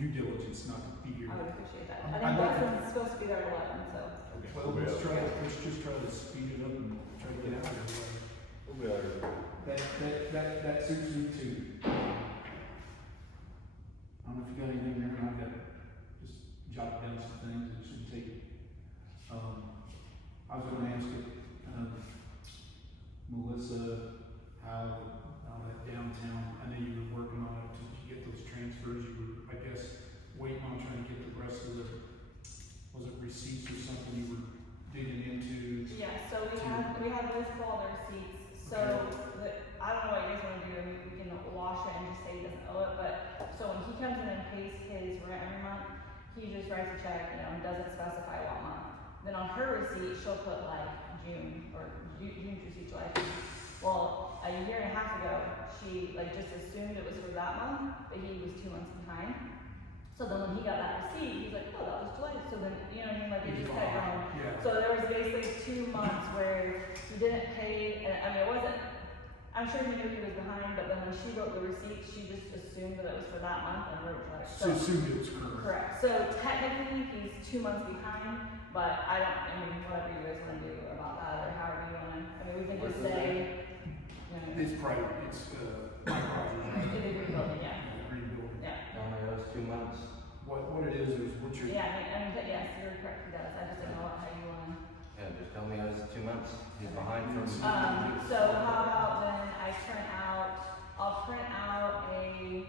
due diligence not to be here. I would appreciate that. I I think like Weston's supposed to be there at 11, so. Okay. Well, let's just try to speed it up and try to get out of here. We'll be out here. That suits me too. I don't know if you got anything there, I've got, just jotted down some things that should take. I was gonna ask you, Melissa, how that downtown, I know you were working on it to get those transfers, you were, I guess, waiting on trying to get the rest of the, was it receipts or something you were digging into? Yeah, so we have lists for all the receipts, so, I don't know what you guys wanna do, I mean, we can wash it and just say he doesn't owe it, but, so when he comes in and pays his rent every month, he just writes a check, and doesn't specify what month. Then on her receipt, she'll put like June, or June's receipt, July. Well, a year and a half ago, she like just assumed it was for that month, but he was 2 months behind. So then when he got that receipt, he's like, oh, that was July. So then, you know what I mean, like it just kept going. Yeah. So there was basically 2 months where he didn't pay, and I mean, it wasn't, I'm sure he knew he was behind, but then when she wrote the receipt, she just assumed that it was for that month and wrote July. So assumed it was correct. Correct. So technically, he's 2 months behind, but I mean, whatever you guys wanna do about that, or however you wanna, I mean, we can just say, It's private, it's, Mike Rogers, right? in the green building, yeah, The green building. yeah. Only those 2 months. What it is what you're. Yeah, I mean, but yes, you're correct, he does, I just didn't know how you wanna. Yeah, just tell me it was 2 months. He's behind from. So how about then I'll print out a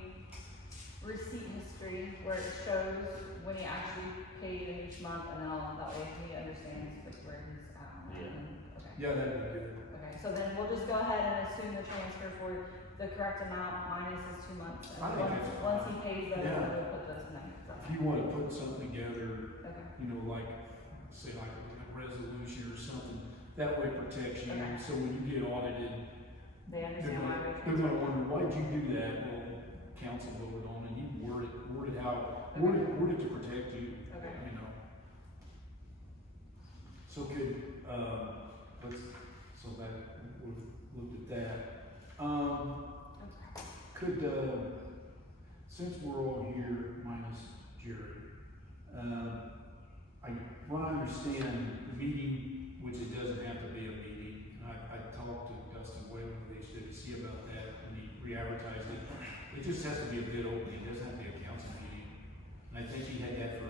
receipt history where it shows when he actually paid in each month, and then that way he understands like where he's at. Yeah. Okay. Yeah, that'd be good. Okay, so then we'll just go ahead and assume the transfer for the correct amount minus his 2 months. I And think once he pays those, Yeah. we'll put those in. If you wanna put something together, Okay. like, say like a resolution or something, that way protects you, Okay. so when you get audited, They they're understand why gonna, we're they're gonna transferring. wonder, why'd you do that? Well, council voted on it, you word it how, word it to protect you, Okay. So so that, we've looked at that. Since we're all here, minus Jerry, what I understand, the meeting, which it doesn't have to be a meeting, and I talked to Dustin Whalen with HWC about that, and he re-advertised it. It just has to be a bid opening, it doesn't have to be a council meeting. And I think he had that for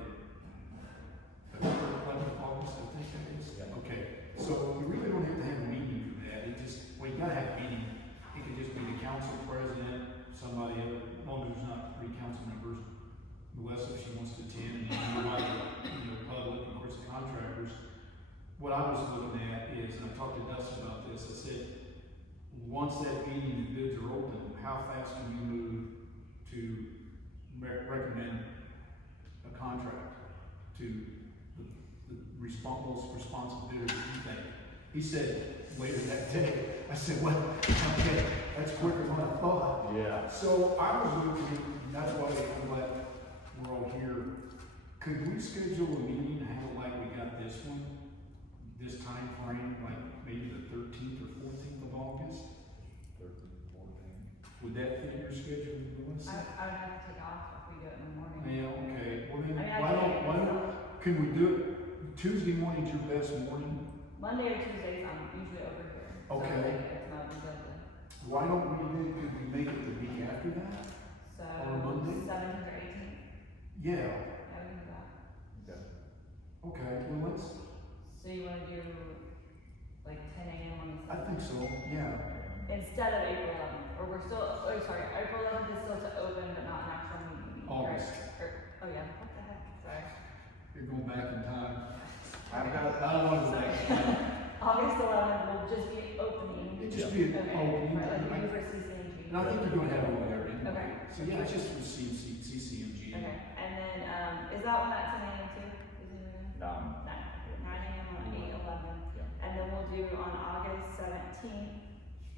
11th of August, I think that is. Yeah. Okay, so we really don't have to have a meeting for that, you gotta have a meeting. It could just be the council president, somebody, as long as there's not 3 council members. Melissa, if she wants to attend, and everybody, public, of course, the contractors. What I was looking at is, and I talked to Dustin about this, I said, once that meeting and bids are open, how fast can you move to recommend a contract to the most responsive bidder that you think? He said later that day. I said, well, okay, that's quicker than I thought. Yeah. So I was looking, and that's why I'm glad we're all here. Could we schedule a meeting, have it like we got this one, this time frame, like maybe the 13th or 14th of August? 13th, 14th. Would that fit your schedule, Melissa? I would have to take off if we do it in the morning. Yeah, okay. Well, then, I mean, I why can- don't, can we do it, Tuesday morning's your best morning? Monday or Tuesdays, I'm usually over here. Okay. So like, it's not a big deal. Why don't we then, could we make it the week after that? So, On Monday? 17th or 18th, Yeah, yeah, we can do that. Okay. okay, well, let's, So you wanna do like 10 a.m. on the I think so, yeah. instead of April 11th, or we're still, oh, sorry, April 11th is still to open, but not an actual meeting. August. Oh yeah, what the heck, sorry. You're going back in time. I've got, I don't want to go back in time. August 11th will just be opening. It'd just be an Okay, opening. right, like we do And for CCMG. I think you're gonna have it over there anyway. Okay. So yeah, it's just for CCMG. Okay, and then, is that one at 10 a.m. too? Is it 9. 9 a.m. on 8/11. Yeah. And then we'll do on August 17th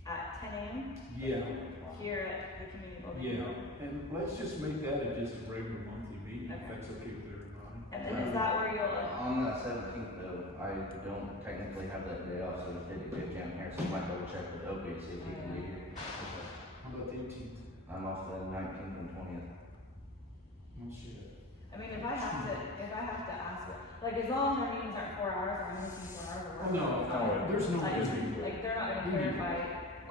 at 10 a.m. Yeah, here at the community building. yeah, and let's just make that just a regular monthly meeting, if Okay. that's okay with everybody. And then is that where you'll, on that 17th though, I don't technically have that day off, so if they did jam here, so I might double check with Opie, see if he can be here. How about the 18th? I'm off the 19th and 20th. Well, shit. I mean, if I have to ask, like, as long as our meetings aren't 4 hours, or I'm missing 4 hours or whatever. No, there's no Like, reason. like, they're not gonna We care need- if I,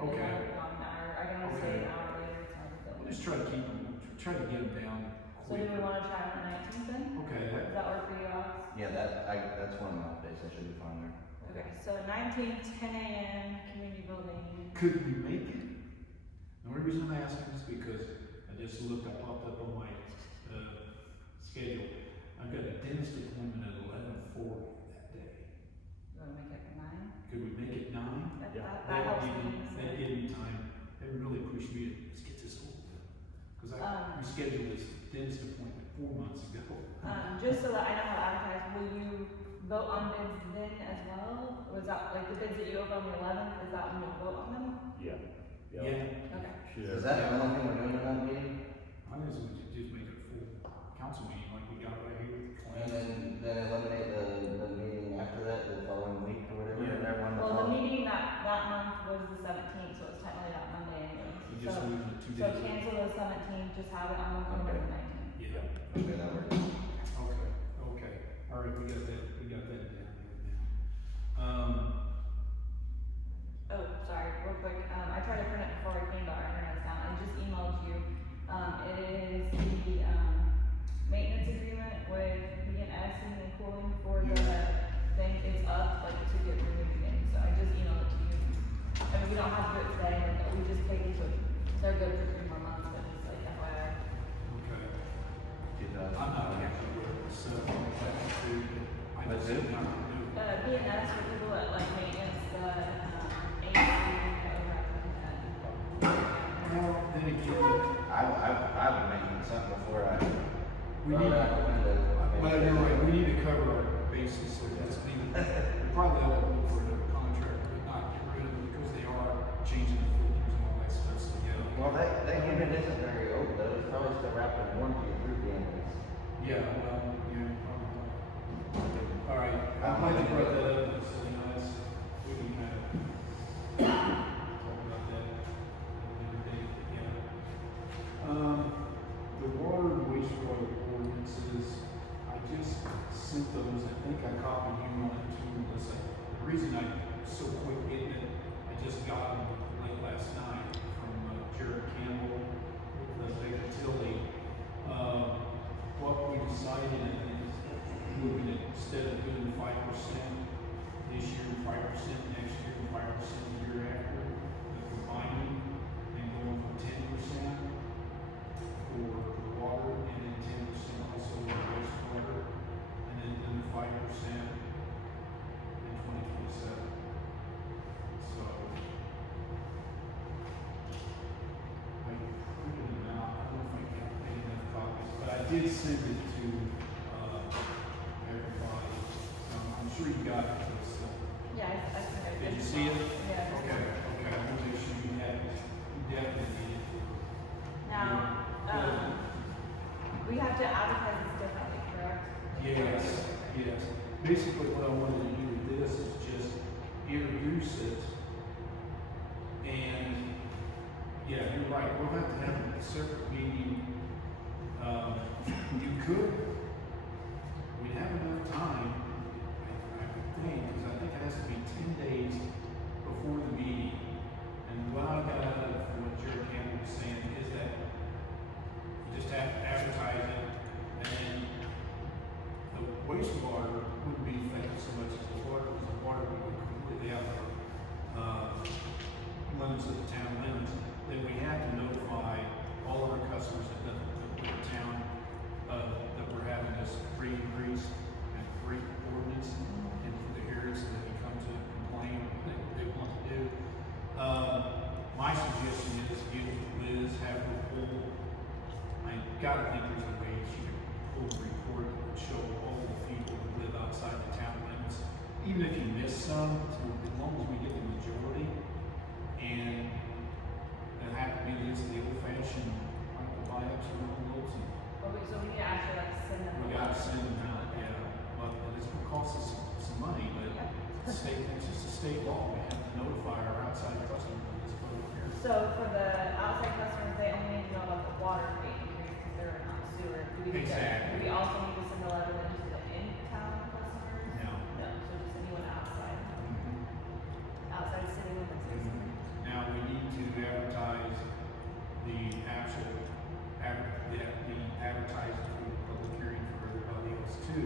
Okay. gone an hour, I can always stay an hour later, it's not a big We'll deal. just try to keep them, try to get them down So do we quicker. wanna try on the 19th then? Okay, Does that work for you, Alex? Yeah, that's one of my days, I should be fine there. Okay, so 19th, 10 a.m., community building. could we make it? The only reason I'm asking is because I just looked, I popped up on my, schedule. I've got a dentist appointment at 11:40 that day. You wanna make it 9? Could we make it 9? That helps me. That gave me time, that really pushed me to, let's get this over with. Cause I rescheduled this dentist appointment 4 months ago. Just so that I know how to advertise, will you vote on bids then as well? Was that, like, the bids that you open on the 11th, is that when you'll vote on them? Yeah. Yeah, Okay. Sure. Is that the only thing we're doing in that meeting? I guess we should just make it a full council meeting like we got right here with the And claims. then eliminate the meeting after that, the following week or whatever, Yeah. and everyone. Well, the meeting that month was the 17th, so it's technically that Monday anyways. You just So, leave it 2 so days. cancel the 17th, just have it on the Okay. 19th. Yeah. Okay, that works. Okay, all right, we got that down there now. Oh, sorry, real quick, I tried to print it before we came, but our internet's down, I just emailed you. It is the, maintenance agreement with B&S and cooling for the thing, it's up, like, to get renewed again, so I just emailed it to you. I mean, we don't have to do it today, like, we just paid into it, they're good for 3 more months, but just like FYI. Okay, Get I'm that. not actually aware of this, so that's true, but I That's just it? not gonna do it. B&S for people that like maintenance, the, AC, over at Well, then again, I would make something before I. we need, well, you're right, we need to cover our bases, so that's needed. We probably ought to look for another contractor, but not get rid of them because they are changing the filters and all that stuff, so yeah. Well, that unit isn't very old though, it's probably still wrapped in warranty through the ambulance. Yeah, well, yeah, probably. All right, I'm glad you brought that up, so, you know, that's, we can kind of talk about that another day, yeah. The water and wastewater ordinances, I just sent those, I think I copied you on it too, Melissa. The reason I was so quick getting it, I just got them late last night from Jared Campbell with the big utility. What we decided, I think, is moving it, instead of doing 5% this year, 5% next year, 5% the year after, the combining, and going for 10% for water, and then 10% also for wastewater, and then doing 5% in 2027. So, I printed them out, I don't know if I got enough copies, but I did send it to, everybody. I'm sure you got it, so. Yeah, I think I Did you see it? Yeah. Okay, I want to make sure you have it, you definitely need it. Now, we have to advertise this differently, correct? Yes. Basically, what I wanted to do with this is just introduce it. And, yeah, you're right, we'll have to have a separate meeting. You could, we'd have enough time, I would think, because I think it has to be 10 days before the meeting. And what I got out of what Jared Campbell was saying is that you just have to advertise it, and then the wastewater wouldn't be affected so much as the water, because the water would be completely out of our limits of the town limits. Then we have to notify all of our customers that live in the town that we're having this free increase and free ordinance, and for the hearings so that they come to complain what they want to do. My suggestion is give Liz, have her pull, I gotta think there's a way she can pull a report that would show all the people who live outside the town limits. Even if you miss some, so as long as we get the majority, and it'll have to be this, the old fashioned, I don't know, buy up some envelopes and Okay, so we need to actually like send them. we gotta send them out, yeah. But it's gonna cost us some money, but it's just a state law, we have to notify our outside customers of this public hearing. So for the outside customers, they only need to know about the water rate increase because they're not sewer, do we need to, Exactly. do we also need to send a letter then to the in-town customers? No. No, so just anyone outside, outside city limits, basically. Now, we need to advertise the actual, the advertising for the public hearing for everybody else too,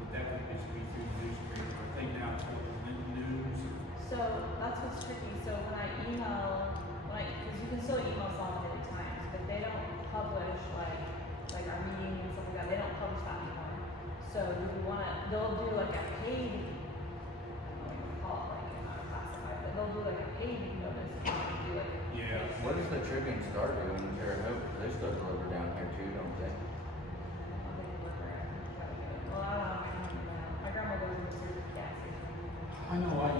but that would just be through the newspaper. I think now it's what, the news or. So that's what's tricky, so when I email, cause you can still email solitary times, but they don't publish like our meetings and stuff like that, they don't publish that anymore. So do we wanna, they'll do like a paid, I don't know what you wanna call it, like, not classified, but they'll do like a paid notice, and do like a. Yeah. paid What does the notice. Tribune Star do in Terre Haute? They still deliver down here too, don't they? Well, I don't know, I can't remember now. My grandma goes to the gas station. I know I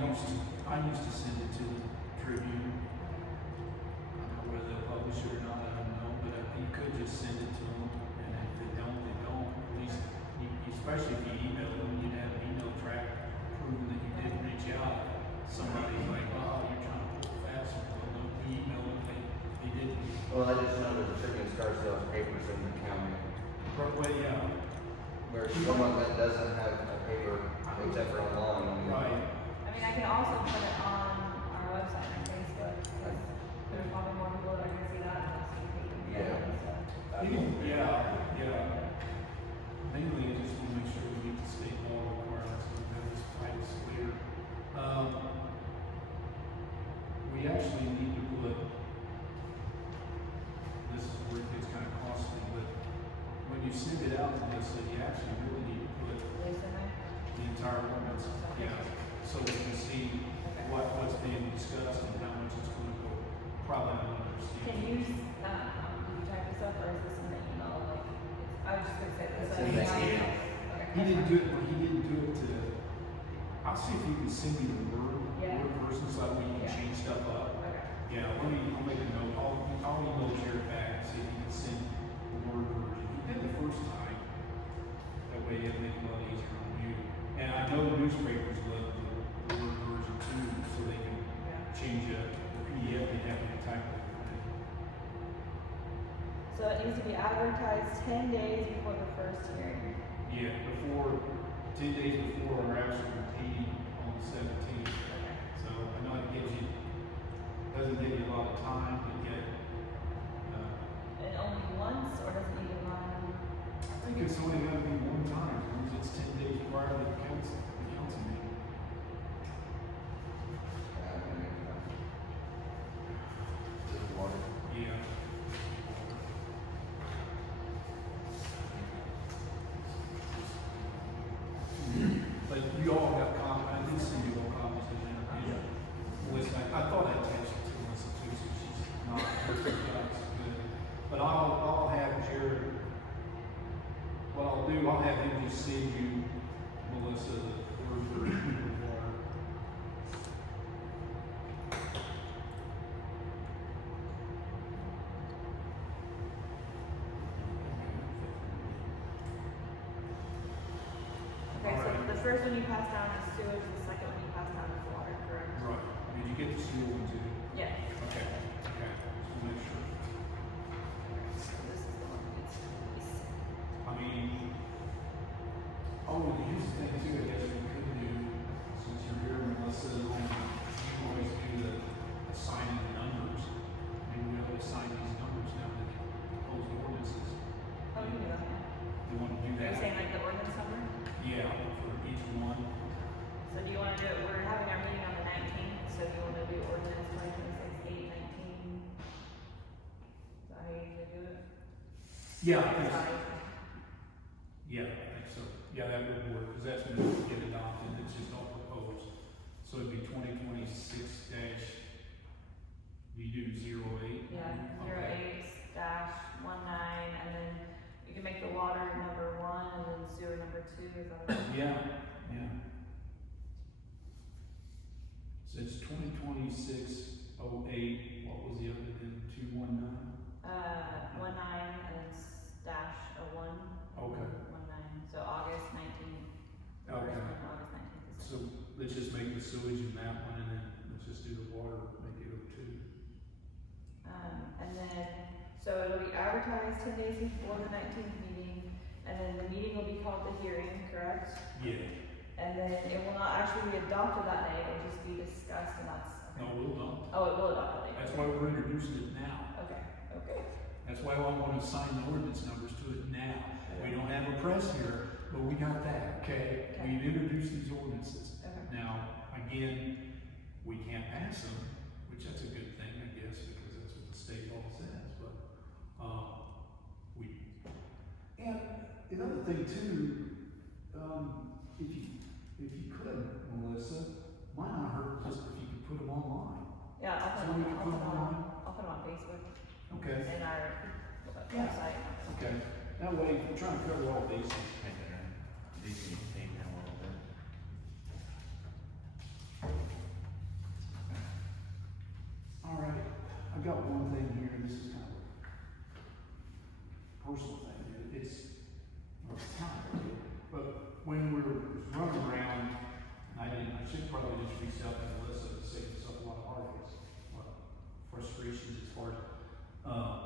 used to send it to the Tribune. I don't know whether they'll publish it or not, I don't know, but you could just send it to them, and if they don't, they don't. At least, especially if you email them, you'd have an email track proving that you did reach out. Somebody's like, oh, you're trying to pull fast, well, no, you email them, they didn't. Well, I just know that the Tribune Star sells papers in the county. Well, yeah, Where someone that doesn't have a paper, except for online, I mean. right. I mean, I can also put it on our website and Facebook, because there's probably more people that are gonna see that than us people. Yeah. Yeah. Mainly, I just want to make sure we meet the state law requirements, so that this fight is clear. We actually need to put, this is where it gets kind of costly, but when you send it out to this, you actually really need to put the entire ordinance, so we can see what's being discussed and how much it's going to go. Probably not understand. Can you, type this up, or is this in the email, like, I was just gonna say this. It's so in the email. email. Okay. He didn't do it, he didn't do it to, I'll see if he can send me the word version so that we can Yeah. change stuff up. Okay. Yeah, I'll make a note, I'll email Jared back and see if he can send the word version. He did the first time. That way it'll make it a lot easier on you. And I know newspapers love the word version too, so they can change up the PDF, they have to type it. So it needs to be advertised 10 days before the first hearing. Yeah, 10 days before our actual meeting on the 17th. So I know it doesn't give you a lot of time to get, And only once, or does it need to run? I think it's only gonna be one time, as long as it's 10 days prior to the council meeting. Just water. Yeah. But you all have copies, I did send you all copies of that. Melissa, I thought I texted it to Melissa too, so she's not, that's good. But I'll have Jared, what I'll do, I'll have him just send you, Melissa, the word version of water. Okay, so the first one you pass down is sewage, the second one you pass down is water, correct? Right, did you get the sewer one too? Yeah. Okay, just to make sure. So this is the one that needs to release. I mean, here's the thing too, I guess we could do, since you're here, Melissa, you always do the assigning the numbers. Maybe we ought to assign these numbers now to the proposed ordinances. Oh, we can do that, yeah. You wanna do Are that? you saying like the ordinance number? Yeah, for each one. So do you wanna do it, we're having our meeting on the 19th, so do you wanna do ordinance 2026-819? Is that how you usually do it? Yeah, I think so. Sorry. Yeah, I think so. Yeah, that would work, cause that's when it get adopted, it's just all proposed. So it'd be 2026 dash, we do 08? Yeah, Okay. 08-19, and then you can make the water number 1 and then sewer number 2, is that okay? Yeah. So it's 2026-08, what was the other, then 219? 19 and then dash a 1. Okay. 19, so August 19th. Okay. August 19th. So let's just make the sewage in that one, and then let's just do the water, make it 02. And then, so it'll be advertised advertised 10 days before the 19th meeting, and then the meeting will be called the hearing, correct? Yeah, And then it will not actually be adopted that day, it will just be discussed, and that's. no, we'll not. Oh, it will adopt that day. That's why we're introducing it now. Okay, okay. That's why I want to assign the ordinance numbers to it now. We don't have a press here, but we got that, okay? We've introduced these ordinances. Okay. Now, again, we can't pass them, which that's a good thing, I guess, because that's what the state law says, but, and another thing too, if you could, Melissa, why not hurt just if you could put them online? Yeah, So we can put them online? I'll put them on Facebook Okay, and our Yeah. website. okay. That way, we're trying to cover all bases. These need to take down a little bit. All right, I've got one thing here, and this is kind of a personal thing. Well, it's kind of related, but when we were running around, and I should probably just reach out to Melissa to save myself a lot of heartaches, a lot of frustrations as far as,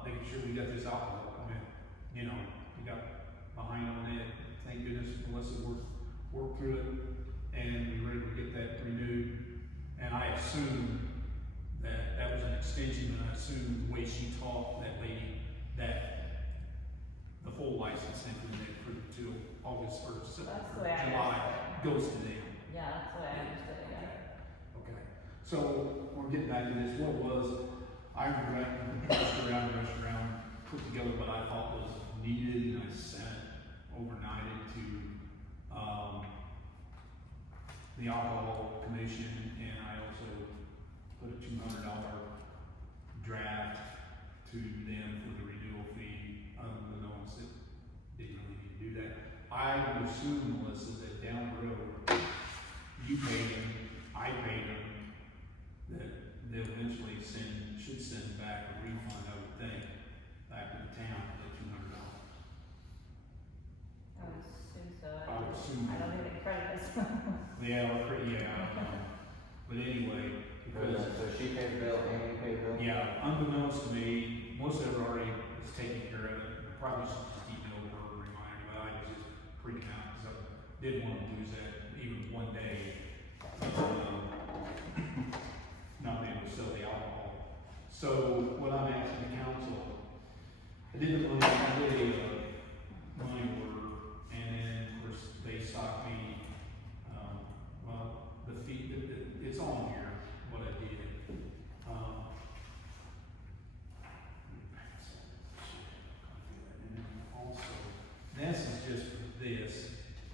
making sure we got this alcohol come in. You know, we got behind on it, thank goodness Melissa worked through it, and we were able to get that renewed. And I assumed that was an extension, and I assumed the way she talked, that lady, that the full license had been approved till August or That's the September, way I July, understood goes to them. Yeah, that's the way I understood it, yeah. Okay, so we're getting back to this, what was, I rushed around, put together what I thought was needed, and I sent it overnight into, the alcohol commission, and I also put a $200 draft to them for the renewal fee, unbeknownst that didn't really need to do that. I would assume, Melissa, that down the road, you paid them, I paid them, that they'll eventually should send back a refund, I would think, back to the town for the $200. I would assume so. I would assume. I don't think they credit us. Yeah, I don't know. But anyway, because, So she paid the bill and you paid the bill? yeah, unbeknownst to me, most of it already is taken care of. I probably should just email her a reminder, but I was just freaking out because I didn't want to lose that even one day. Not being able to sell the alcohol. So what I'm asking the council, I did a money order, and then of course they stopped me, well, the fee, it's on here, what I did. And then also, this is just for this,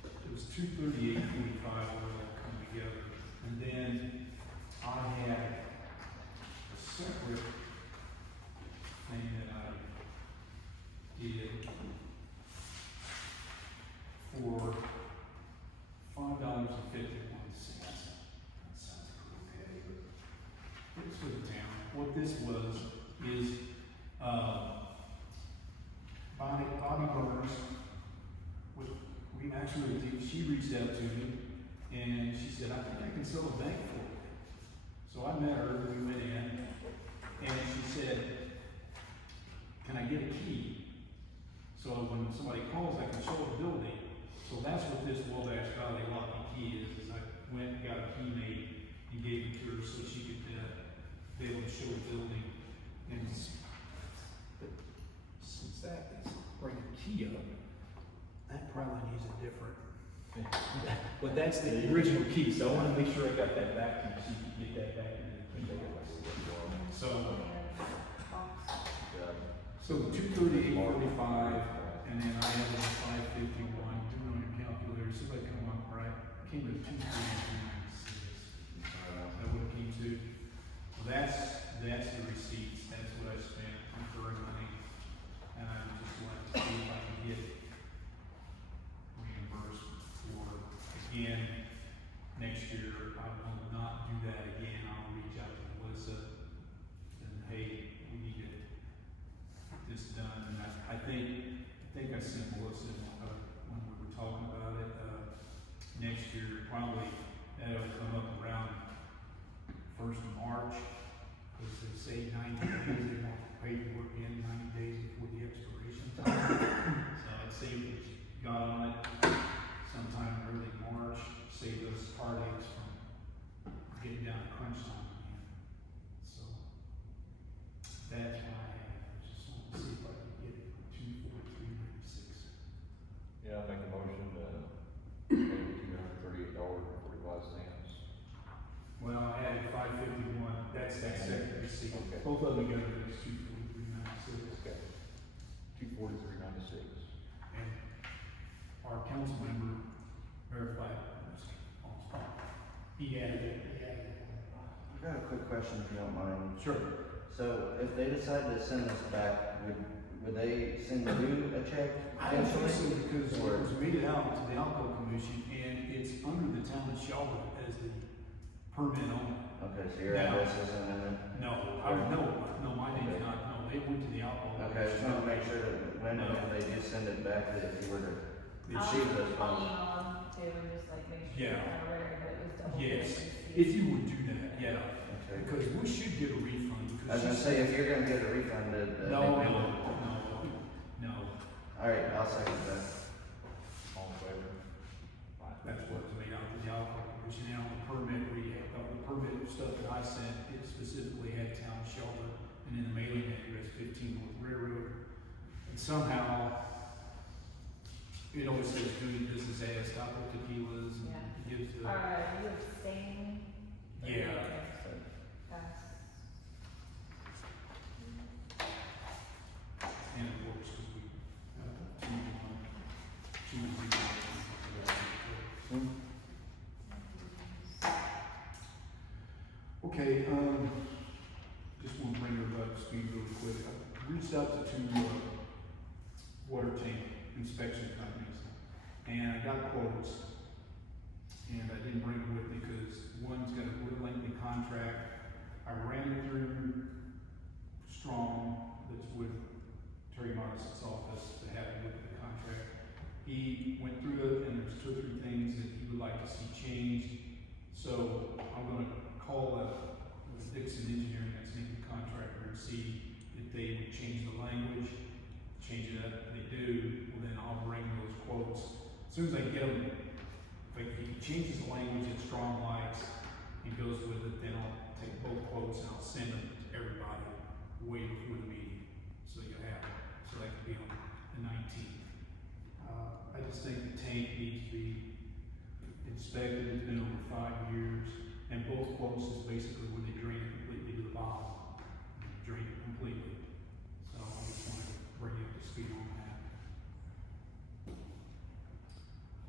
it was $238.45 where it all come together. And then I had a separate thing that I did for $5.51. That sounds okay, but it's for the town. What this was is, Bobby Burns, she reached out to me, and she said, I think I can sell a bank for you. So I met her, we went in, and she said, can I get a key? So when somebody calls, I can show a building. So that's what this Wabash Valley Lucky Key is I went and got a key made and gave it to her so she could, be able to show a building. And since that is bringing the key up, that probably needs a different. But that's the original key, so I wanna make sure I got that back to you, so you can get that back in. So the 238.45, and then I have a 551, doing on your calculator, see if I come up right, came to 233.96. That would have came to, well, that's the receipts, that's what I spent on current money, and I would just like to see if I can get reimbursed for, again, next year, I will not do that again, I'll reach out to Melissa, and hey, we need to get this done, and I think I sent Melissa, when we were talking about it, next year, probably, that'll come up around 1st of March, because they say 90 days, they want paperwork in 90 days before the expiration time. So I'd say we got on it sometime in early March, save those heartaches from getting down to crunch time again. So that's why I just want to see if I can get it for 243.96. Yeah, I make a motion to pay $238.45. Well, I added 551. That's that second receipt. Okay. Both of them together is 243.96. Okay. 243.96. And our council member verified it on his phone. He added it. I've got a quick question if you don't mind. Sure. So if they decide to send this back, would they send you a check I don't think so eventually? because it Or- was made out to the alcohol commission and it's under the town of Shelburn as the permit owner. Okay, so your Now- address isn't in it? No, no, my name's not, no, they went to the alcohol. Okay, I just wanna make sure that when and if they do send it back, that if you were to I'll receive those I'll funds. email them too and just like make sure Yeah. they're aware that it was double. Yes, received. if you would do that, yeah, Okay. because we should get a refund. I was gonna say, if you're gonna get a refund, No, Alright, I'll second that. All in favor? that's what was made out to the alcohol commission. Now, the permit stuff that I sent, it specifically had town of Shelburne, and then the mailing address 15 North Railroad. And somehow, it always says doing business as Taco Tequilas, and Yeah. it gives the, You abstain? yeah. Pass. And of course, because we, okay, just want to bring everybody up to speed really quick. I reached out to two, water tank inspection companies, and I got quotes. And I didn't bring them with me because one's got a real lengthy contract. I ran it through Strong, that's with Terry Martis's office, to have him look at the contract. He went through it, and there's 2 or 3 things that he would like to see changed. So I'm gonna call Dixon Engineering, that's the name of the contractor, and see if they would change the language, change it up. If they do, well then I'll bring those quotes. As soon as I get them, if he changes the language that Strong likes, he goes with it, then I'll take both quotes and I'll send them to everybody way before the meeting, so you'll have it, so that could be on the 19th. I just think the tank needs to be inspected. It's been over 5 years, and both quotes is basically where they drain it completely to the bottom. Drain it completely. So I just wanted to bring you up to speed on that.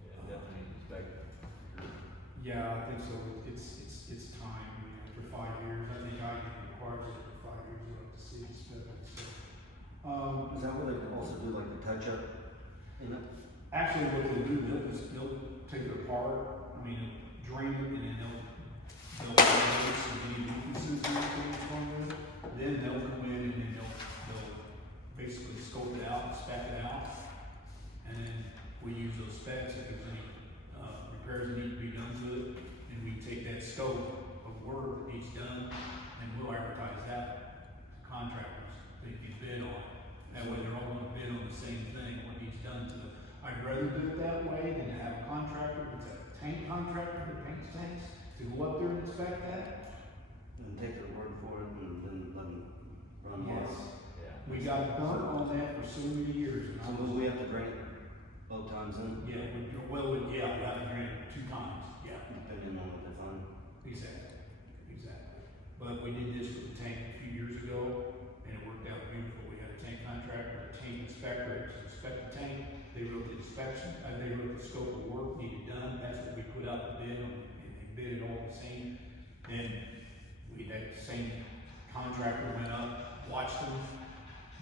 Yeah, definitely inspected. Yeah, I think so. It's time. I mean, after 5 years, I think I requires it for 5 years. I'd like to see it inspected. So, Is that where they can also do like the touch-up in it? actually, what they'll do, they'll take it apart. I mean, drain it, and then they'll notice if any weaknesses or anything that's wrong with it. Then they'll come in and then they'll basically scope it out, spec it out, and then we use those specs if there's any repairs that need to be done to it, and we take that scope of work that needs done, and we'll advertise that to contractors, they can bid on it. That way they're all gonna bid on the same thing, what needs done to it. I'd rather do it that way than to have a contractor, it's a tank contractor that paints tanks, to go up there and inspect that. And take their word for it and then let them run Yes. off? Yeah. We got burnt on that for so many years. And I So was- will we have to bring it both times in? Yeah, we got to grant it 2 times, yeah. Depending on what they find? Exactly. But we did this with the tank a few years ago, and it worked out beautiful. We had a tank contractor, a tank inspector, to inspect the tank. They wrote the inspection, they wrote the scope of work needed done. That's what we put out the bid on, and they bid it all the same. Then we had the same contractor went up, watched them,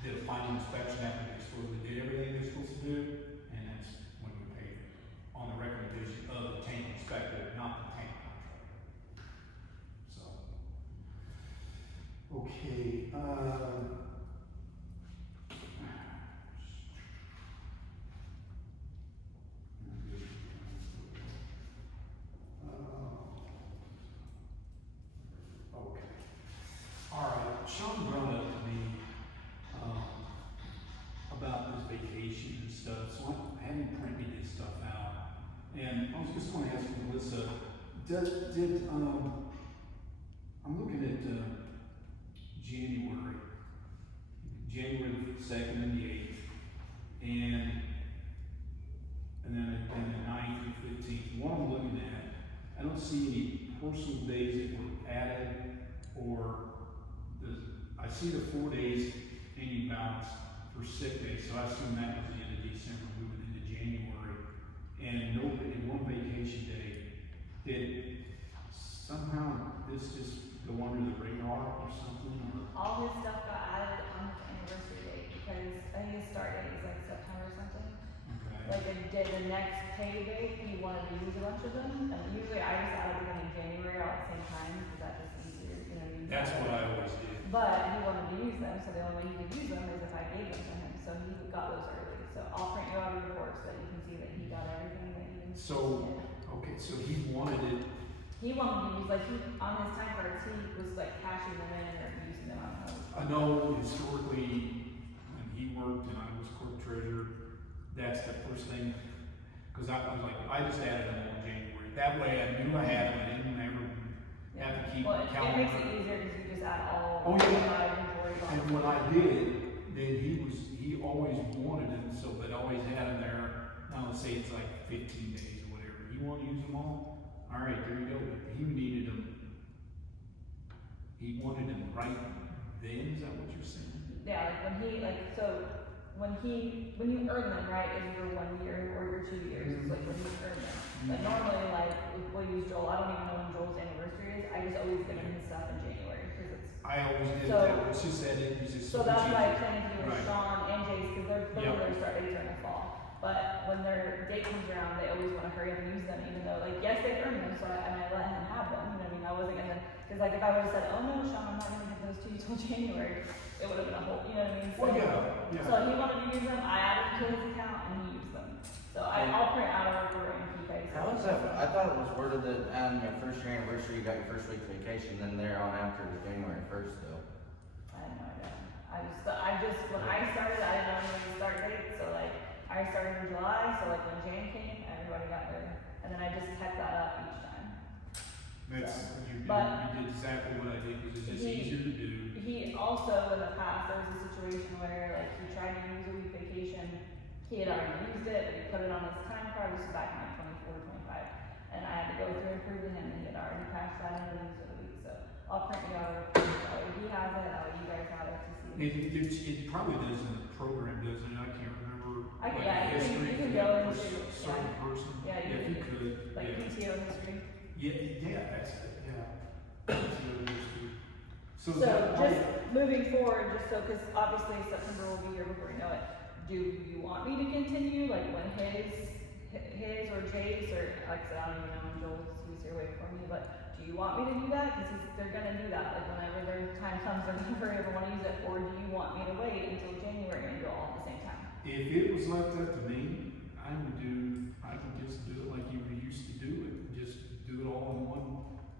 did a final inspection after they supposedly did everything they're supposed to do, and that's when we paid on the recommendation of the tank inspector, not the tank contractor. So, okay, okay. All right, Sean brought up to me vacation and stuff, so I had him print me this stuff out. And I was just gonna ask Melissa, I'm looking at, January the 2nd and the 8th, and then the 9th and 15th. What I'm looking at, I don't see any personal days that were added, I see the 4 days ending balance for sick days, so I assume that was the end of December, moving into January. And no, in one vacation day, did somehow this just go under the radar or something, or? All his stuff got added on his anniversary date, because I think his start date is like September or something. Okay. Like the next pay date, he wanted to use a bunch of them, and usually I just added them in January all at the same time, because that's just easier, you know. That's what I always did. But he wanted to use them, so the only way he could use them is if I gave them to him, so he got those early. So I'll print you out a report so that you can see that he got everything that he needed. So, okay, so he wanted it, He wanted to use, like, on his time cards, he was like cashing them in or using them on home. I know historically, when he worked and I was court treasurer, that's the first thing, cause I was like, I just added them all in January. That way I knew I had them, I didn't ever have to keep Well, it counting. makes it easier because you just add all. Oh, yeah. five and four and all. And when I did, then he always wanted them, so, but always had them there. Now let's say it's like 15 days or whatever. You want to use them all? All right, there you go. But he needed them. He wanted them right then. Is that what you're saying? Yeah, like when you earn them, right, is your 1 year or your 2 years, it's like when you earn them. But normally, like, we'll use Joel, I don't even know when Joel's anniversary is, I just always give him his stuff in January, because it's. I always did So- that. It's just that it was just So that's why I easier. planned to do with Right. Sean and Jace, because they're both Yep. their start dates are in the fall. But when their date comes around, they always wanna hurry up and use them, even though, like, yes, they earned them, so I let him have them, you know what I mean? I wasn't gonna, cause like, if I would've said, oh no, Sean, I'm not gonna give those to you till January, it would've been a whole, you know what I mean? So- Well, yeah. So he wanted to use them, I added them to his account, and he used them. So I'll print out a report and keep it. How is that? I thought it was worded that on your first year anniversary, you got your first week's vacation, then there on after is January 1st though. I had no idea. When I started, I didn't know any start date, so like, I started in July, so like when Jan came, everybody got there. And then I just kept that up each time. You But- did exactly what I did, because it's just He- easier to do. He also, in the past, there was a situation where like he tried to use a week vacation. He had already used it, but he put it on his time card, this was back in like 24, 25. And I had to go through and prove to him that he had already passed that and used it a week, so I'll print you out a report. That way he has it, that way you guys have it to see. It probably does in the program, doesn't it? I can't remember. Yeah, like, you history can for go that into, certain person. Yeah, If you could, like yeah. PTO history. Yeah, that's it, yeah. PTO history. So is So that just moving forward, just so, cause obviously September will be here before you know it, do you want me to continue, like when his or Jay's, or like I said, I don't even know when Joel's, he's here waiting for me, but do you want me to do that? Cause they're gonna do that, like whenever their time comes, they're gonna hurry up and wanna use it, or do you want me to wait until January and do it all at the same time? If it was left up to me, I would just do it like you were used to do it, just do it all in one.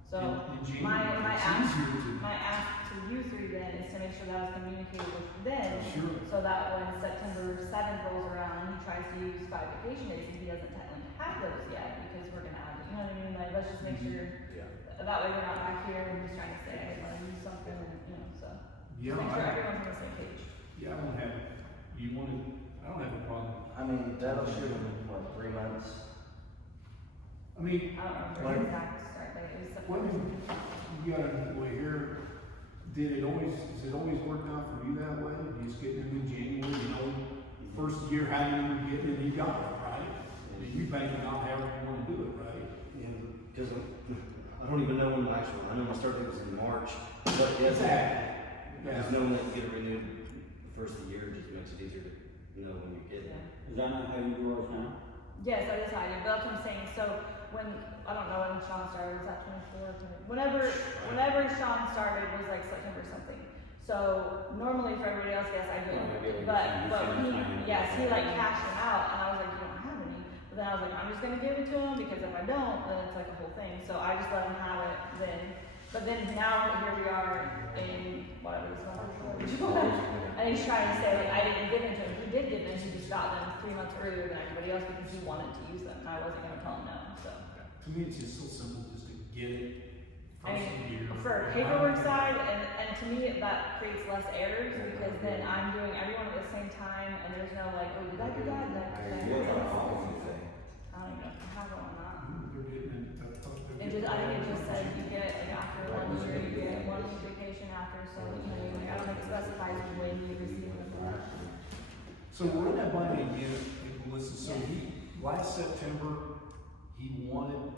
So in January. my It's ask, easier to- my ask to you three then is to make sure that was communicated with them. Sure. So that when September 7th rolls around and he tries to use 5 vacation days and he doesn't technically have those yet, because we're gonna add, you know what I mean, like, let's just make sure, Yeah. that way we're not back here and just trying to say, I wanna use something, and, you know, so. Yeah, Make sure I everyone's on the same page. don't have, I don't have a problem. I mean, that'll shoot them, what, 3 months? I mean, I don't remember What? the exact start date, it was what September. you got an employee here, has it always worked out for you that way? You just get them in January, you know, first year, how you get it, you got it, right? And you bank it out however you wanna do it, right? Yeah, because I don't even know when my actual, I know my start date was in March, but yes, Yeah. just knowing that you get it renewed the first of the year just makes it easier to know when you get it. Yeah. Is that not how you do ours now? Yes, that is how I do, but that's what I'm saying, so when, I don't know when Sean started, was that 24, whenever Sean started was like September something. So normally for everybody else, yes, I do, Oh, maybe like but you when he, said you yes, he like signed. cashed them out, and I was like, you don't have any. But then I was like, I'm just gonna give it to him, because if I don't, then it's like a whole thing, so I just let him have it then. But then now, here we are in, whatever this month is, and he's trying to say, like, I didn't give it to him, he did give it, he just just got them 3 months earlier than everybody else because he wanted to use them, and I wasn't gonna tell him no, so. To me, it's just so simple just to get it I first of the year. mean, for paperwork side, and to me, that creates less errors, because then I'm doing everyone at the same time, and there's no like, oh, did I do that, did I do that? What's our policy say? I don't even have one on that. They're getting it. It just, I think it just says you get, like, after 1 year, you get 1 week vacation after, so, you know, like, I don't think it specifies when you receive them. So run that by me again, Melissa, so last September, he wanted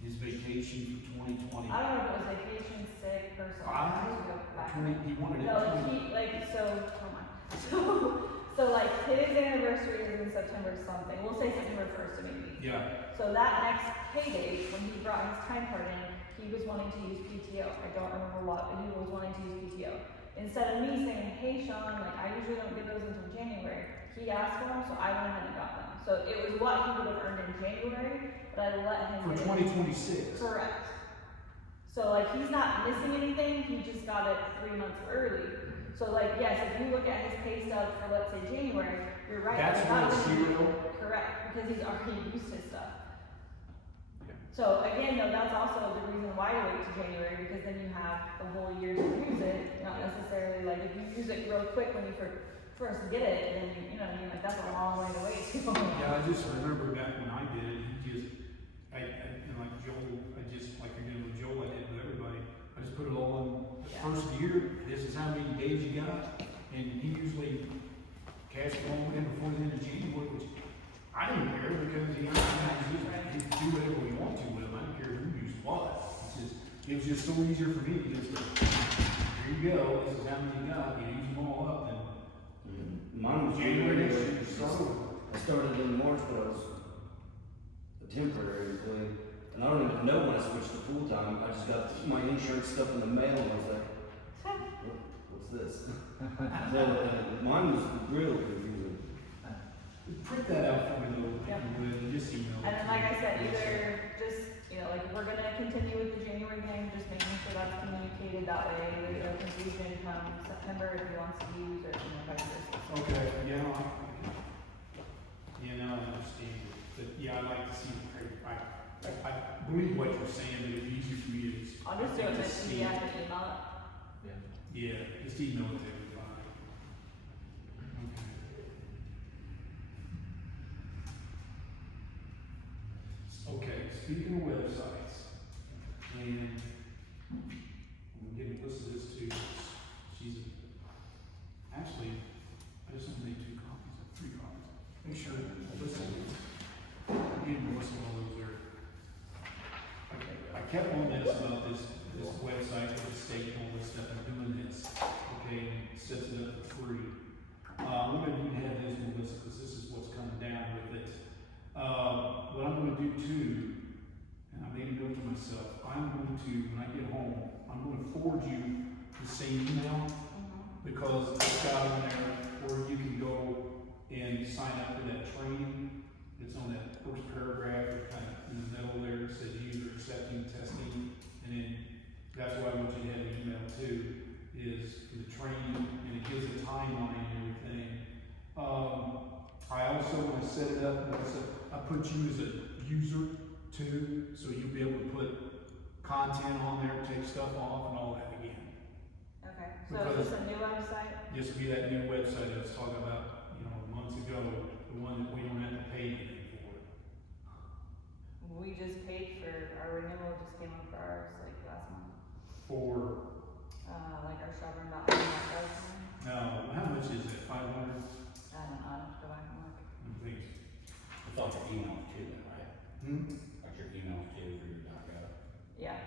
his vacation for 2020. I don't know if it was vacation, sick, personal. I have to go back. He wanted it. No, hold on. So like his anniversary is in September something. We'll say September 1st maybe. Yeah, So that next pay date, when he brought his time card in, he was wanting to use PTO. I don't remember what, but he was wanting to use PTO. Instead of me saying, hey Sean, like I usually don't get those until January, he asked for them, so I went ahead and got them. So it was what he would have earned in January, but I let him for get it. 2026. Correct. So like he's not missing anything, he just got it 3 months early. So like, yes, if you look at his pay stub for let's say January, you're right. That's it's when not it's gonna be- zero? Correct, because he's already used his stuff. So again, though, that's also the reason why you wait to January, because then you have the whole year to use it, not necessarily like if you use it real quick when you first get it, then you know, what I mean, like that's a long way to wait. Yeah, I just remember back when I did it, and like Joel, like you're doing with Joel, I did with everybody. I just put it all in the first year, this is how many days you got, and he usually cashed it all in before the end of January, which I didn't care because he do whatever we want to with them. I didn't care who used what. It was just so easier for me to just, here you go, this is how many you got, you use them all up, and Mine was January January. next year. I started in March, but I was a temporary employee. And I don't even know when I switched to full time. I just got my insurance stuff in the mail and I was like, what's this? So mine was real confusing. Print that out for me though, if Yep. you would, and just email it. And then to like me. I said, either just, you know, like if we're gonna continue with the January thing, just making sure that's communicated that way, there's no confusion come September if he wants to use or, you know, vice versa. Okay, yeah, I understand, but yeah, I'd like to see the credit. I believe what you're saying, but it'd be easier for me to. I'll just do it next to see. the email it. Yeah, just email it to everybody. Okay, speaking of websites, and I'm getting a list of this too, she's, actually, I just want to make 2 copies, 3 copies. Make sure, listen, getting a list of all those there. Okay, I kept on this about this website for the state and all this stuff, and doing this, okay, and it sets it up for free. I'm gonna need to have this, Melissa, because this is what's coming down with it. What I'm gonna do too, and I made a note to myself, I'm going to, when I get home, I'm gonna forward you the same email, because it's got on there where you can go and sign up for that training. It's on that first paragraph, kind of in the middle there, it says user accepting testing, and then that's why I want you to have the email too, is for the training, and it gives a timeline and everything. I also want to set it up, like I said, I put you as a user too, so you'll be able to put content on there, take stuff off and all that again. Okay, so is this a new website? This will be that new website I was talking about, months ago, the one that we don't have to pay anything for. We just paid for, our renewal just came up for ours like last month. For, Like our Shelburn.com. no, how much is it, 500? I don't know, I have to go back and look. Please. It's on your email too, then, right? Hmm? Like your email too for your .gov. Yeah,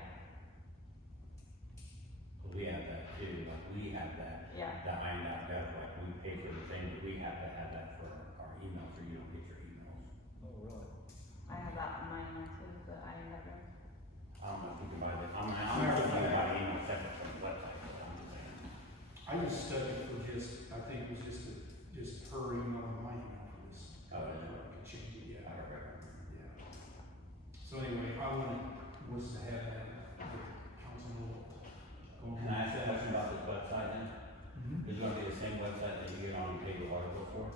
So we have that too, like we have that, yeah. that .gov, like we pay for the same, but we have to have that for our email, so you don't get your emails. Oh, really? I have that on mine too, but I never. I don't know if you can buy that, I'm never thinking about email separate from the website, but I'm just saying. I just stuck it for I think it was just her email and my email for this. Oh, yeah. I could change it, yeah. I remember. Yeah. So anyway, I want was to have that, the council will go over. Can I ask you a question about this website then? Mhm. Is it gonna be the same website that you get on your paper articles for?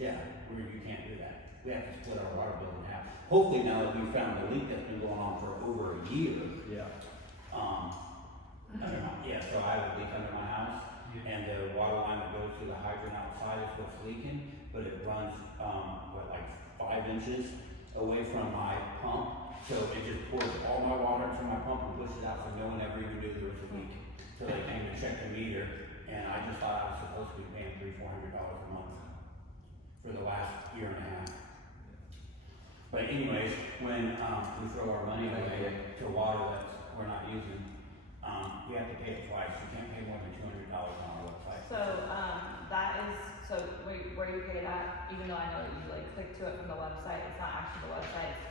Yeah, you can't do that. We have to split our water bill in half. Hopefully now that we found the leak that's been going on for over a year, Yeah. I don't know, yeah, so I have a leak under my house, and the water line that goes to the hydrant outside is what's leaking, but it runs, like 5 inches away from my pump, so it just pours all my water into my pump and pushes it out, so no one ever even knew there was a leak. So they came to check the meter, and I just thought I was supposed to be paying $300-400 a month for the last year and a half. But anyways, when, we throw our money away to water that we're not using, we have to pay it twice. You can't pay more than $200 on our website. So, that is, so where you pay that, even though I know that you like click to it from the website, it's not actually the website, it's,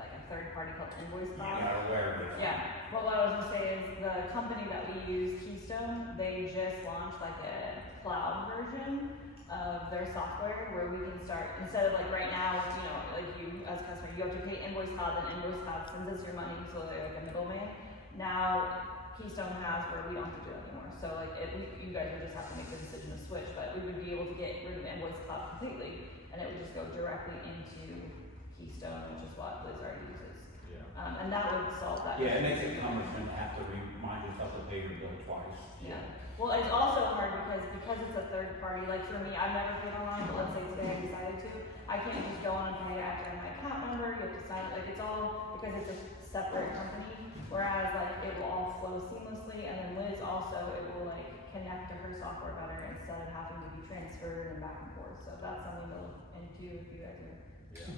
like a third party called Invoice You Cloud. are aware of it. Yeah, well, what I was gonna say is the company that we use, Keystone, they just launched like a cloud version of their software where we can start, instead of like right now, you know, like you as a customer, you have to pay Invoice Cloud, and Invoice Cloud sends us your money, so they're like a middleman. Now, Keystone has where we don't have to do it anymore, so like you guys would just have to make the decision to switch, but we would be able to get rid of Invoice Cloud completely, and it would just go directly into Keystone, which is what Liz already uses. Yeah. And that would solve that. Yeah, it makes it cumbersome to have to remind yourself to pay your bill twice. Yeah. Well, it's also hard because it's a third party, like for me, I've never paid online, but let's say today I decided to, I can't just go on and pay after my account number, you have to sign, like it's all, because it's a separate company, whereas like it will all flow seamlessly, and then Liz also, it will like connect to her software better instead of having to be transferred and back and forth, so that's something to look into if you guys are.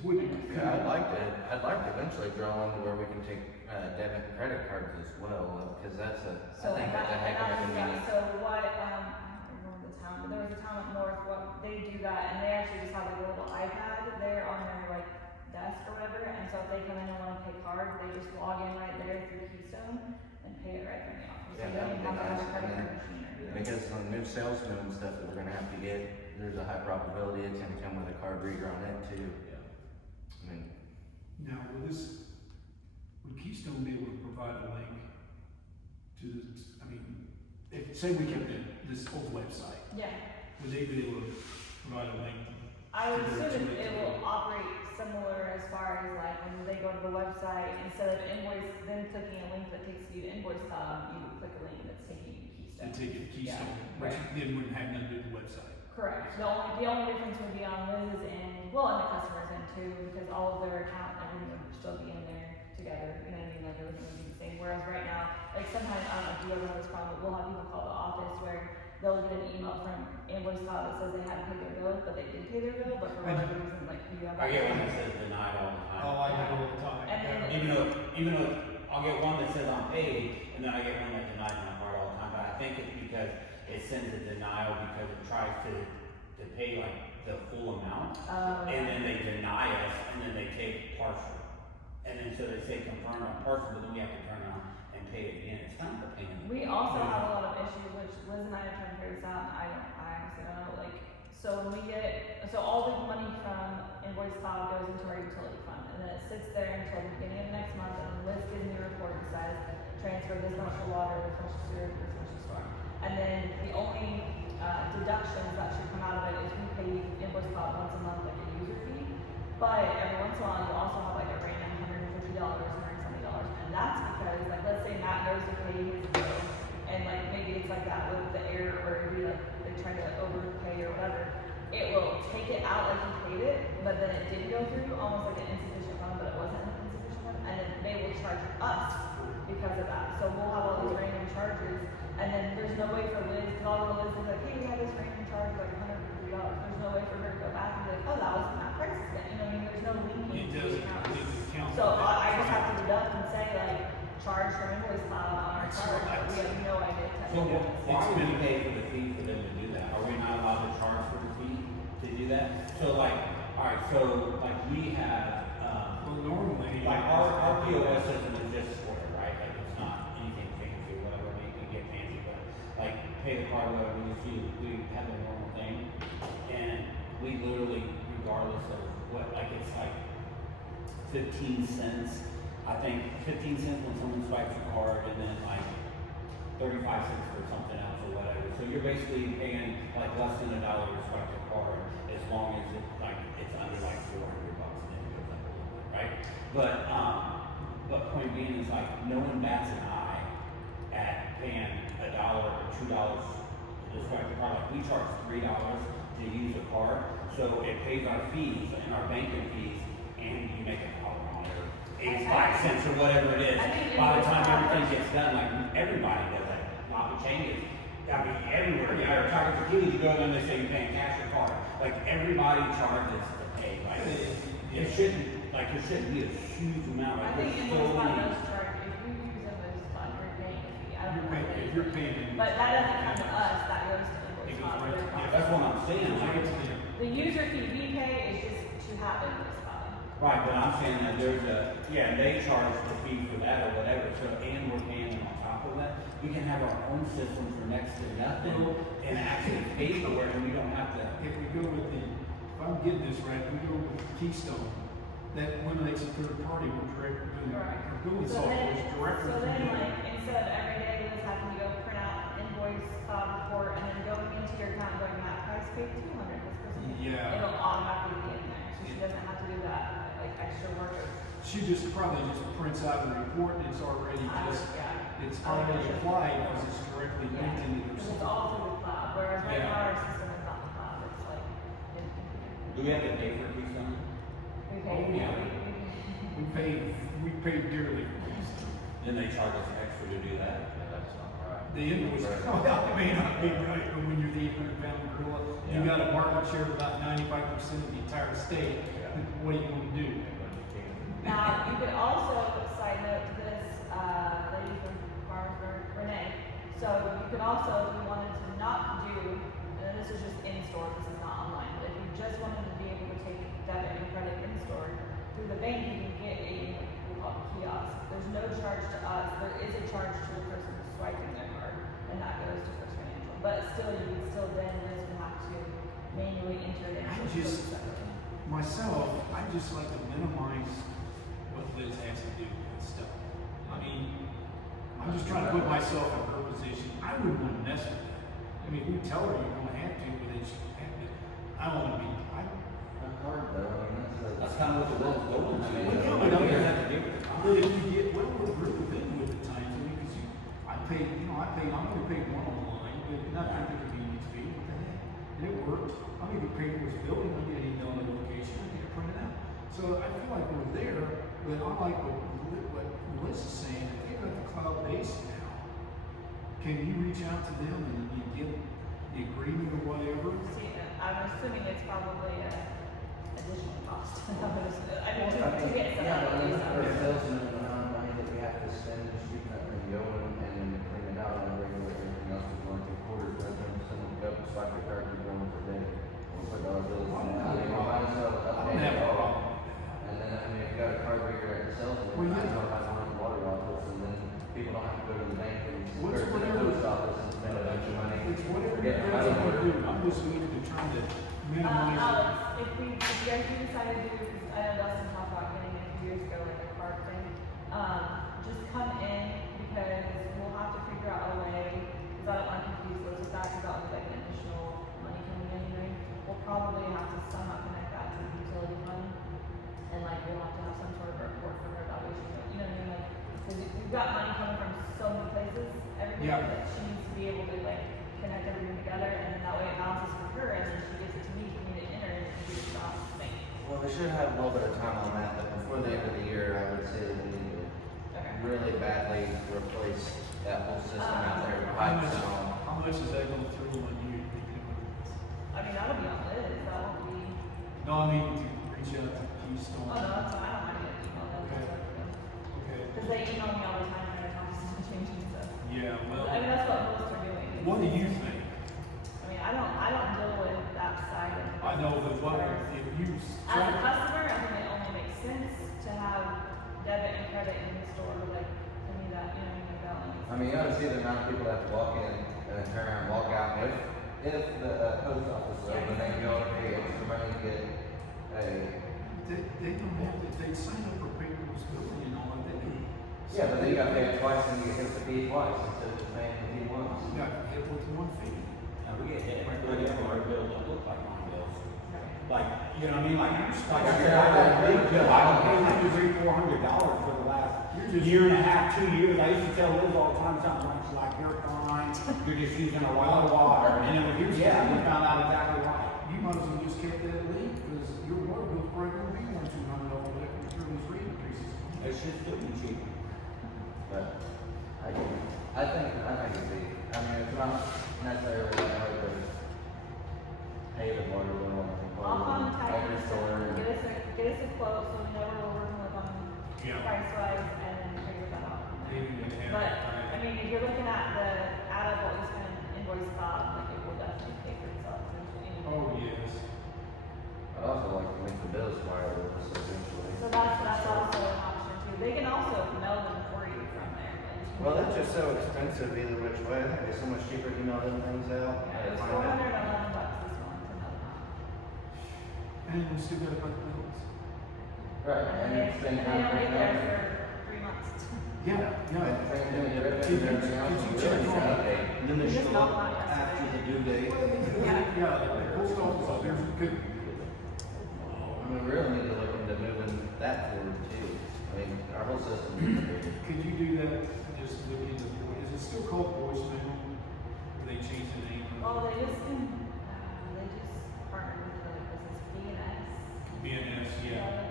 Would it, Yeah, I'd like to eventually draw one to where we can take, debit and credit cards as well, cause that's So I think that, that's a heck of a convenience. so what, I don't remember the town, but there was a town up north, what, they do that, and they actually just have like a little iPad there on their like desk or whatever, and so if they come in and wanna pay card, they just log in right there through Keystone and pay it right from the office. So Yeah, you don't even that'd be have to have a nice. credit And card machine or anything. Because on new salesmen and stuff that we're gonna have to get, there's a high probability it's gonna come with a card reader on it too. I mean, now, would Keystone be able to provide a link to this, I mean, if, say we kept this old website, Yeah, would they be able to provide a link? I would to their- assume to it their- will operate similar as far as like when they go to the website, instead of invoice, then clicking a link that takes you to Invoice Cloud, you would click a link that's taking you to Keystone. To take it to Keystone, Yeah, which right. then wouldn't have nothing to do with the website. Correct. The only difference would be on Liz's end, well, and the customer's end too, because all of their account and everything would still be in there together, you know what I mean, like everything would be the same, whereas right now, like sometimes, I don't know if you ever have this problem, but we'll have people call the office where they'll get an email from Invoice Cloud that says they hadn't paid their bill, but they did pay their bill, but for whatever reason, like, you have. I get one that says denied all the time. Oh, I do all the time. And then- Even though I'll get one that says I'm paid, and then I get one that denies my card all the time, but I think it's because it sends a denial because it tries to pay like the full amount, and then they deny us, and then they take partial. And then so they say confirm on partial, but then we have to turn around and pay it again. It's kind of a pain in the We also have a lot of issues, which Liz and I are trying to figure this out, and I honestly don't know, like, so when we so all the money from Invoice Cloud goes into our utility fund, and then it sits there until the beginning of the next month, and then Liz gives me a report and says, transfer this much to water, this much to sewer, this much to storm. And then the only, deductions that should come out of it is we pay Invoice Cloud once a month, like a user fee, but every once in a while, you also have like a random $150, $170, and that's because, like, let's say Matt goes to pay his bill, and like, maybe it's like that with the error, or maybe like, they try to overpay or whatever, it will take it out like he paid it, but then it did go through, almost like an insufficient fund, but it wasn't an insufficient fund, and then they will charge us because of that, so we'll have all these random charges, and then there's no way for Liz, because all of Liz is like, hey, we have this random charge, like $150, there's no way for her to go back and be like, oh, that was Matt Price's again, you know what I mean, there's no linking It to the doesn't account. link the account. So I just have to deduct and say like, charge from Invoice Cloud on our card, but we have no idea. So why would we pay for the fee for them to do that? Are we not allowed to charge for the fee to do that? So like, alright, so like we have, Well, normally. like our POS system is just Square, right? Like it's not anything fancy or whatever, we can get fancy, but like pay the card, whatever, we have a normal thing. And we literally, regardless of what, like it's like 15 cents. I think 15 cents when someone swipes your card, and then like 35 cents for something else or whatever. So you're basically paying like less than $1 to swipe your card as long as it But point being is like, no one bats an eye at paying $1 or $2 to swipe the card. Like, we charge $3 to use a card, so it pays our fees and our banking fees, and you make $1 on it, or 85 cents or whatever it is. I think By the it's time not everything much. gets done, like, everybody does that. Lava changes. I mean, everywhere. You go to Taco Tequila, you go in and they say you're paying cash or card. Like, everybody charges to pay. Like, it shouldn't, like, there shouldn't be a huge amount. I Like, think there's invoice so fund many. does charge, if you use invoice fund, you're paying a fee, I don't know. what it If is. you're paying. But that doesn't come to us, that goes to It invoice goes fund. right to- They're yeah, That's what I'm saying. It's Like, right to them. The user fee we pay is just to have invoice fund. right, but I'm saying that there's they charge the fee for that or whatever, so, and we're paying them on top of that. We can have our own system for next to nothing and actually pay for it, and we don't have to. If we go with if I'm getting this right, we go with Keystone, that eliminates a third party, we're direct doing our billing So software then, is directly. so from then them. like, instead of every day Liz having to go print out invoice, report, and then going into your account going, Matt Price paid 200 this person. Yeah. It'll automatically be in there, so she doesn't have to do that, like, extra work of. She probably just prints out a report and it's already Yeah. it's already applied because it's directly linked into their Because it's system. all through the cloud, whereas right Yeah. now our system is not the cloud, it's like, in the computer. Do we have to pay for Keystone? We pay, Oh, yeah. We pay dearly for Keystone. Then they charge us extra to do that. Yeah, that's not right. The invoice, well, it may not be right, but when you're the 800-pound gorilla, you Yeah. got a market share of about 95% of the entire state. Yeah. What are you gonna do? Now, you could also, side note to this, lady from Farmersburg, Renee. So you could also, if you wanted to not do, and this is just in-store, this is not online, but if you just wanted to be able to take debit and credit in-store, through the bank, you can get we call it kiosk. There's no charge to us, there is a charge to the person who's swiping their card, and that goes to First Financial. But still, you would still then, Liz would have to manually enter it in. I just- Myself, I just like to minimize what Liz has to do with stuff. I mean, I'm just trying to put myself in her position. I wouldn't want to mess with that. I mean, we tell her you don't have to, but then she have to. I don't want to be. Not hard though, I mean, That's kind of what the world's going to. Well, yeah, We but don't I mean, even have to deal with it. But if you get, well, we're really big with the times, I mean, because I'm only paid one online, but not for the convenience fee, what the heck? And it worked. I may get paid for his billing, I get an email notification, I get it printed out. So I feel like we're there, but I like what Melissa's saying, if they've got the cloud base now, can you reach out to them and you get the agreement or whatever? See, I'm assuming it's probably a additional cost. I mean, to get some Yeah, of but I mean, these. for a salesman, the amount of money that we have to spend just keeping that thing going and then clean it out and regular, everything else is going through quarters, but then someone go up and swipe their card, keep going for day. We'll put dollar bills in, I mean, we might as well I don't update have it a all. problem. And then, I mean, if you got a card reader at the salesman, Well, might as yeah. well have one in the water office and then people don't have to go to the bank and or What's to the whatever- post office and spend a bunch of money. It's whatever you Get guys money want to order. do, I'm just looking to trying to minimize it. Alex, if you guys do decide to do, because I know Dustin talked about getting it a few years ago, like a card thing, just come in, because we'll have to figure out a way, because I don't want to confuse those with that, because that would be like an additional money coming in anyway. We'll probably have to somehow connect that to the utility fund, and like, we'll have to have some sort of report for her evaluation, you know what I mean, like, because we've got money coming from so many places, every day, Yeah. that she needs to be able to like, connect everything together, and then that way it balances for her, and then she gives it to me for me to enter in the computer stop thing. Well, they should have a little bit of time on that, but before the end of the year, I would say that we need to Okay. really badly replace that whole system out there, How pipes much, and all. how much is that gonna throw on you? I mean, that'll be on Liz, that won't be, No, I mean, to reach out to Keystone. oh no, that's fine, I don't mind getting email them, that's what I do. Okay, Cause they email me all the time, and I'm constantly changing stuff. yeah, well, I mean, that's what most are doing. what do you think? I mean, I don't deal with that side of. I know that what, if you. As a customer, I think it only makes sense to have debit and credit in the store, like, to me that, you know, like that one. I mean, you ought to see the amount of people that have to walk in and then turn around and walk out. If the post office is open, they go and pay extra money to get a, They don't have to, they sign up for paperless billing and all that, they do. yeah, but then you gotta pay it twice and you get hit the fee twice instead of just paying the fee once. You got hit with one fee. Now, we get hit, our bills don't look like mine bills. Like, You know what I mean? Like I said, I got a big bill. I don't pay like $300-400 for the last year and a half, 2 years. I used to tell Liz all the time, something like, you're fine, you're just using a lot of water. And then when we found out exactly why. You might as well just kept that leak, because your water bill's probably gonna be $100-200 after these rate increases. It's just getting cheaper. But I think it'd be, I mean, it's not necessarily that hard to pay the water bill. I'll contact Every you, store. get us a quote, so we know what we're working with on Yeah. price wise, and then figure that out. from there. Maybe we can have But, that I mean, if you're looking at the, out of what we spend invoice Bob, like it will definitely pay for itself eventually. Oh, yes. I'd also like to make the bills wireless eventually. So that's also an option too. They can also mail them for you from there. Well, it's just so expensive either which way. I think it's so much cheaper to email them things out. Yeah, it was Find out. $411 this one to mail them out. And we still gotta pay the bills. Right, and they, it's been and they time don't for get there for 3 months. Yeah, yeah. Could you check on that? And then they We just show up don't want us to after do the due date. Yeah, the post office out there could, I mean, we really need to look into moving that forward too. I mean, our whole system is big. could you do that, just look into, is it still called voicemail? Or they changed the name? Well, they just partnered with another business, B&S. BNS, yeah.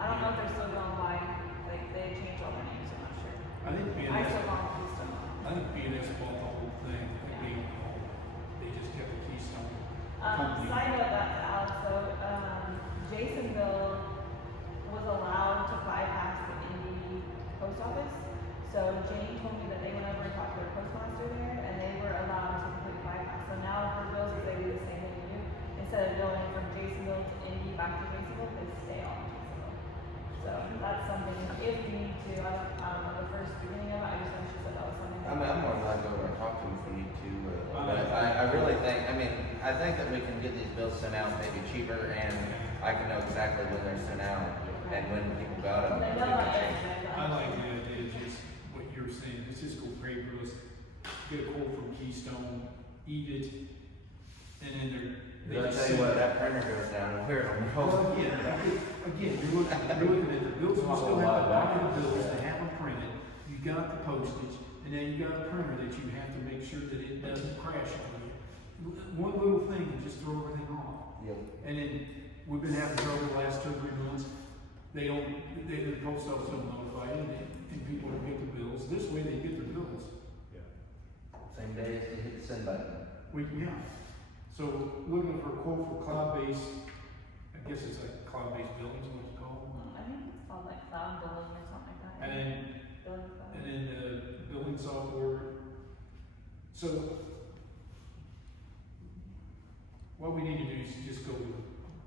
I don't know if they're still going by, like, they changed all their names, I'm not sure. I think I BNS, still call them Keystone. I think BNS bought the whole thing. I think they just kept the Keystone. Company. Side note that to Alex though, Jasonville was allowed to bypass the Indy post office. So Jane told me that they went over and talked to their postmaster there, and they were allowed to completely bypass. So now for bills, if they do the same thing you do, instead of billing from Jasonville to Indy back to Jasonville, they stay on Jasonville. So that's something, if you need to, I don't know, the first beginning of it, I just know she said that was something. I'm more than glad to go over and talk to them if we need to, but I really think, I think that we can get these bills sent out maybe cheaper, and I can know exactly when they're sent out and when people got them. They We know can that change. I like the idea, just what you were saying, let's just go paperless, get a quote from Keystone, eat it, and then they I'll just tell you send what, it. that printer goes down and we're on Well, again, you're looking at the bills, you still have the docket of bills to have them printed, you got the postage, and then you got a printer that you have to make sure that it doesn't crash on you. One little thing can just throw everything off. Yep. And then, we've been having trouble the last 2 or 3 months, the post office don't notify you, and people don't get the bills, this way they get the bills. Same day as you hit the send button. Yeah. So, looking for a quote for cloud-based, I guess it's like cloud-based billings, what you call them. I think it's called like cloud billing or something like that. And then, Billing cloud. and then billing software. So, what we need to do is just go with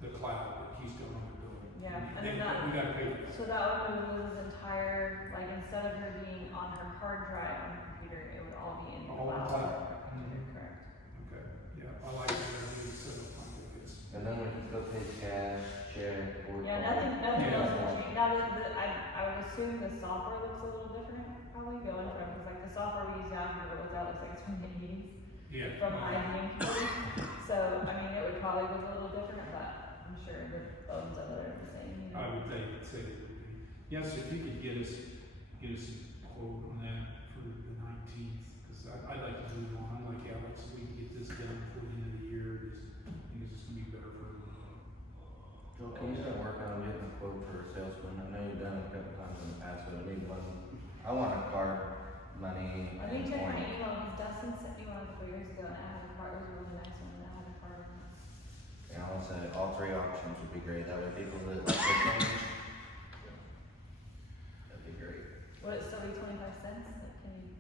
the cloud that Keystone on the building. Yeah, and Then then that, we gotta pay for that. so that would move Liz's entire, like instead of her being on her hard drive on her computer, it would all be in the All in cloud. cloud. Correct. Okay, yeah, I like that idea, set up like this. And then we can still pay cash, check, or. Yeah, nothing Yeah. else will change. Now, I would assume the software looks a little different, probably going from, because like the software we use now, if it looks out, looks like it's from meetings, Yeah. from IBM. So, I mean, it would probably look a little different, but I'm sure the phones of it are the same, you I know. would think it'd say it would be. Yes, if you could get us a quote on that for the 19th, because I'd like to move on, like Alex, we can get this done before the end of the year, I think it's just gonna be better for everyone. Joel, can you start working on getting a quote for a salesman? I know you've done it a couple times in the past, but I need one. I want a car, money, I think and check my point. email, because Dustin sent me one a couple years ago, and I had a card, it was a really nice one, and I had a card on it. Yeah, I'll say all 3 options would be great. That way people that like to change. That'd be great. Would it still be 25 cents? Like, can you?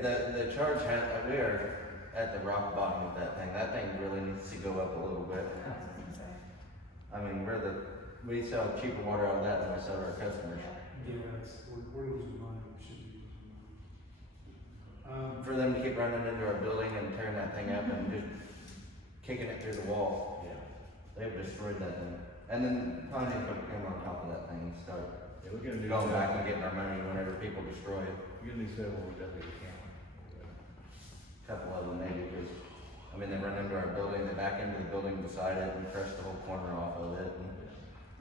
The charge has, we are at the rock bottom of that thing. That thing really needs to go up a little bit. I was gonna say. I mean, we sell cheaper water out of that than we sell to our customers. Yeah, we're losing money, we should be losing money. For them to keep running into our building and tearing that thing up and just kicking it through the wall. Yeah. They've destroyed that thing. And then finally put a camera on top of that thing and start Yeah, we're gonna do going back and that. getting our money whenever people destroy it. We're gonna do several, we got the account. A couple of them maybe, because, I I mean, they run into our building, they back into the building beside it and crush the whole corner off of it. And,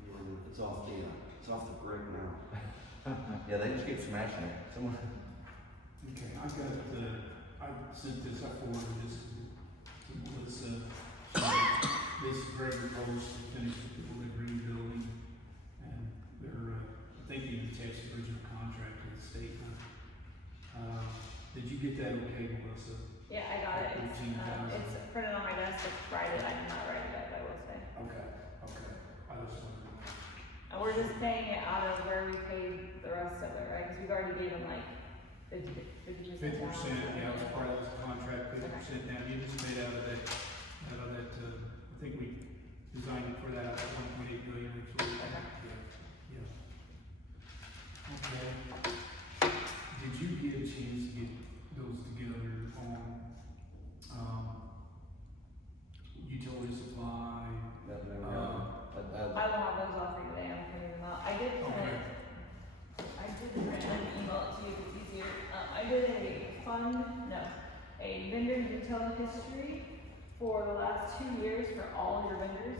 Yeah, it's off the brick now. yeah, they just keep smashing it. Someone, Okay, I got, I sent this, I forwarded this to Melissa. This Gregory Rose finished with the Wood Green building, and they're, I think even text the original contract to the state. Did you get that okay, Melissa? Yeah, I got it. It's printed on my desk. It's Friday. I did not write it up. I will say. Okay, I just wanted to. And we're just paying it out of where we paid the rest of it, right? Because we've already given like 50%. 50%, yeah, it was part of this contract, 50% down, you just made out of that, I think we designed it for that, 1.8 million, actually. Yeah. Okay. Did you get a chance to get those together on, utility supply? that never happened. I will have those off for you today. I'm printing them out. I did print an email to you if it's easier. I did a vendor detail history for the last 2 years for all of your vendors.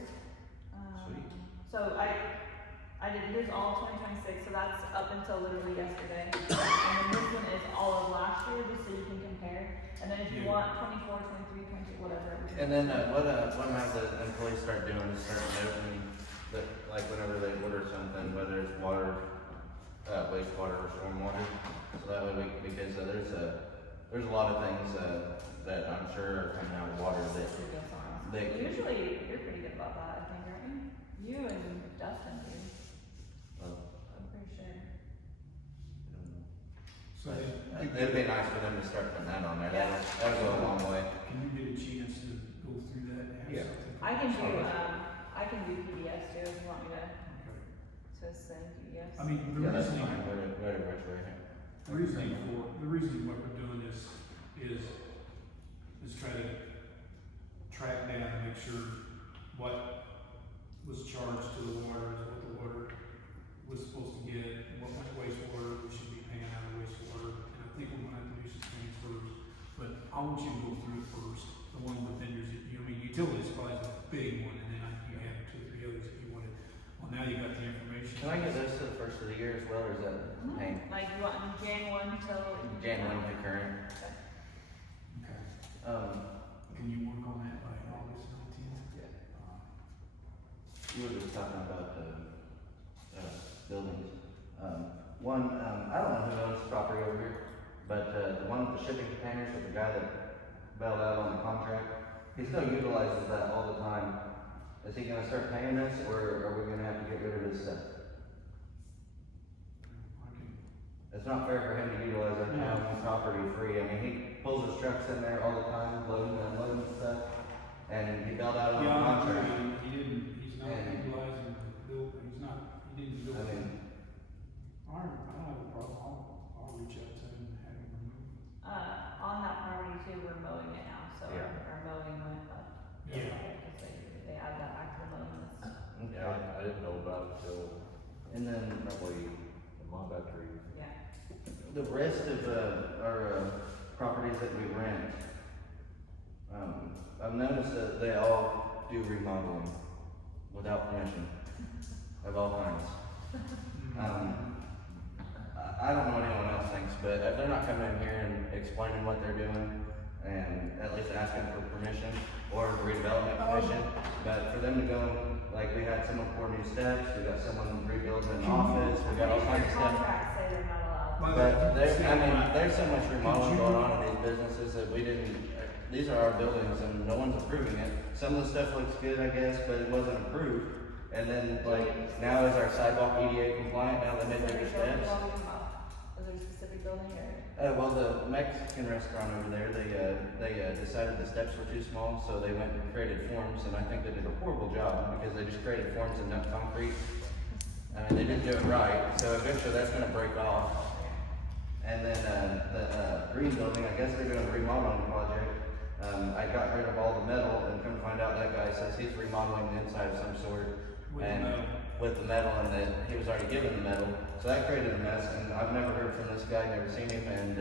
Sweet. So I did this all 2026, so that's up until literally yesterday. And then this one is all of last year, just so you can compare. And then if you want 24, 23, 22, whatever. And then, what have the employees start doing is start noting that, like, whenever they order something, whether it's water, wastewater or stormwater, so that way because there's a lot of things, that I'm sure are coming out of water that they. Usually, you're pretty good about that, I think, aren't you? You and Dustin do. I'm pretty sure. So, It'd be nice for them to start putting that on there, Yeah. that'll go a long way. can you get a chance to go through that and have Yeah. something? I can do PDFs too, if you want me Okay. to send PDFs. I mean, Yeah, that's fine, whatever, which way. the reason what we're doing is try to track down and make sure what was charged to the water is what the water was supposed to get, what wastewater we should be paying out of wastewater, and I think we're gonna have to do some things first, but I want you to go through it first, the one with vendors that you, I mean, utility supply is a big one, and then you have 2 or 3 others that you wanted, well, now you got the information. Can I get those to the first of the year as well, or is that paying? Like you want Jan 1 till. Jan 1 to current? Okay, Um, can you work on that by August 19th? yeah. You were just talking about, buildings. I don't know who owns the property over here, but, the one with the shipping containers with the guy that bailed out on the contract, he still utilizes that all the time. Is he gonna start paying us, or are we gonna have to get rid of his stuff? I can, It's not fair for him to utilize our town property free. I mean, he pulls his trucks in there all the time, loading and unloading stuff, and he bailed out on the yeah, contract. he's not And- utilizing the bill, he didn't do I it. mean, I don't have a problem, I'll reach out to him and have him remove. On that property too, we're mowing it now, so Yeah. our mowing went up. Yeah. Because they add that back to the mowing list. okay. Yeah, I didn't know about it till And then probably a month after you. Yeah. the rest of our properties that we rent, I've noticed that they all do remodeling without permission of all kinds. I don't know what anyone else thinks, but if they're not coming in here and explaining what they're doing and at least asking for permission or redevelopment permission, but for them to go, like, we had someone pour new steps, we got someone rebuilding an office, we got all kinds of stuff. Contracts say they're not allowed. But there's so much remodeling going on in these businesses that these are our buildings and no one's approving it. Some of the stuff looks good, I guess, but it wasn't approved. And then, like, now is our sidewalk EDA compliant now that they make the steps? Is there a specific building or? Well, the Mexican restaurant over there, they decided the steps were too small, so they went and created forms, and I think they did a horrible job because they just created forms in that concrete. I mean, they didn't do it right, so eventually that's gonna break off. And then, the green building, I guess they're doing a remodeling project. I got rid of all the metal and come to find out that guy says he's remodeling the inside of some sort. With the metal, and that he was already given the metal, so that created a mess, and I've never heard from this guy, never seen him, and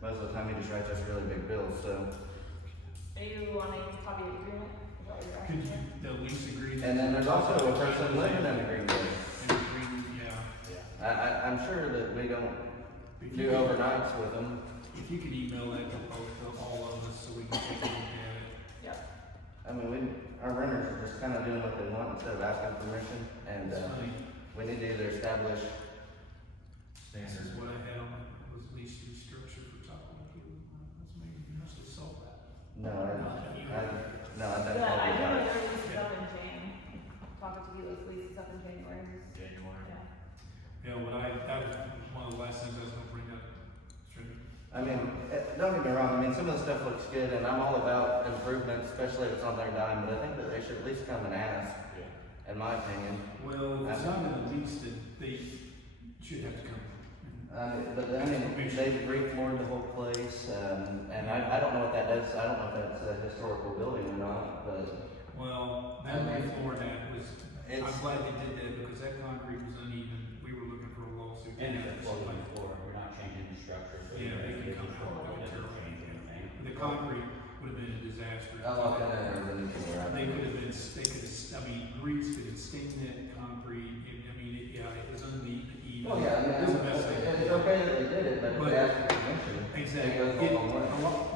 most of the time he just writes us really big bills, so. Are you wanting a copy of the agreement? Is that what you're Could asking? you, the lease agreement? And then there's also a person living in the green building. An agreement, yeah. I'm sure that we don't If do you could- overnights with them. If you could email that to all of us so we can take a look at it. Yep. I mean, our renters are just kind of doing what they want instead of asking permission, and, It's funny. we need to either establish, This is what I had on it, was lease restructure for top of the queue. Let's maybe you must have solved that. no, I But don't I know know. their lease is up in Jan. Talking to Vila's lease is up in January. January. Yeah. Yeah, that was one of the last things I was gonna bring up. Sure. I mean, don't get me wrong, I mean, some of the stuff looks good, and I'm all about improvement, especially if it's on their dime, but I think that they should at least come and ask, Yeah. in my opinion. Well, if it's not in the lease, then they should have to come. They've refloored the whole place, and I don't know what that does, I don't know if that's a historical building or not, but Well, that before that was, I'm It's- glad they did that because that concrete was uneven. We were looking for a lawsuit. And it's a floating floor, we're not changing the structure, so. Yeah, they can come floor, from we the didn't change anything. The concrete would have been a disaster. oh, okay, then you can wrap They it. could have been, I mean, grease could have stained that concrete. It was uneven. Well, yeah, I mean, It was a mess. it's okay that they did it, but if But- they ask for permission, Exactly. it goes a long way.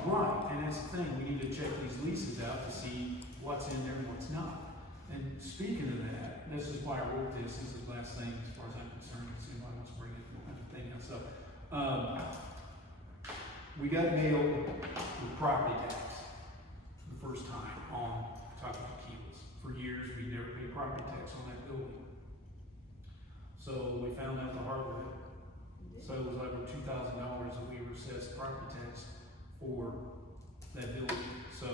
Right, and that's the thing, we need to check these leases out to see what's in there and what's not. And speaking of that, this is why I wrote this is the last thing as far as I'm concerned, if somebody wants to bring it, we'll have to think else up. We got nailed with property tax for the first time on top of Tequilas. For years, we never paid property tax on that building. So we found out the hard way. So it was over $2,000 that we were assessed property tax for that building. So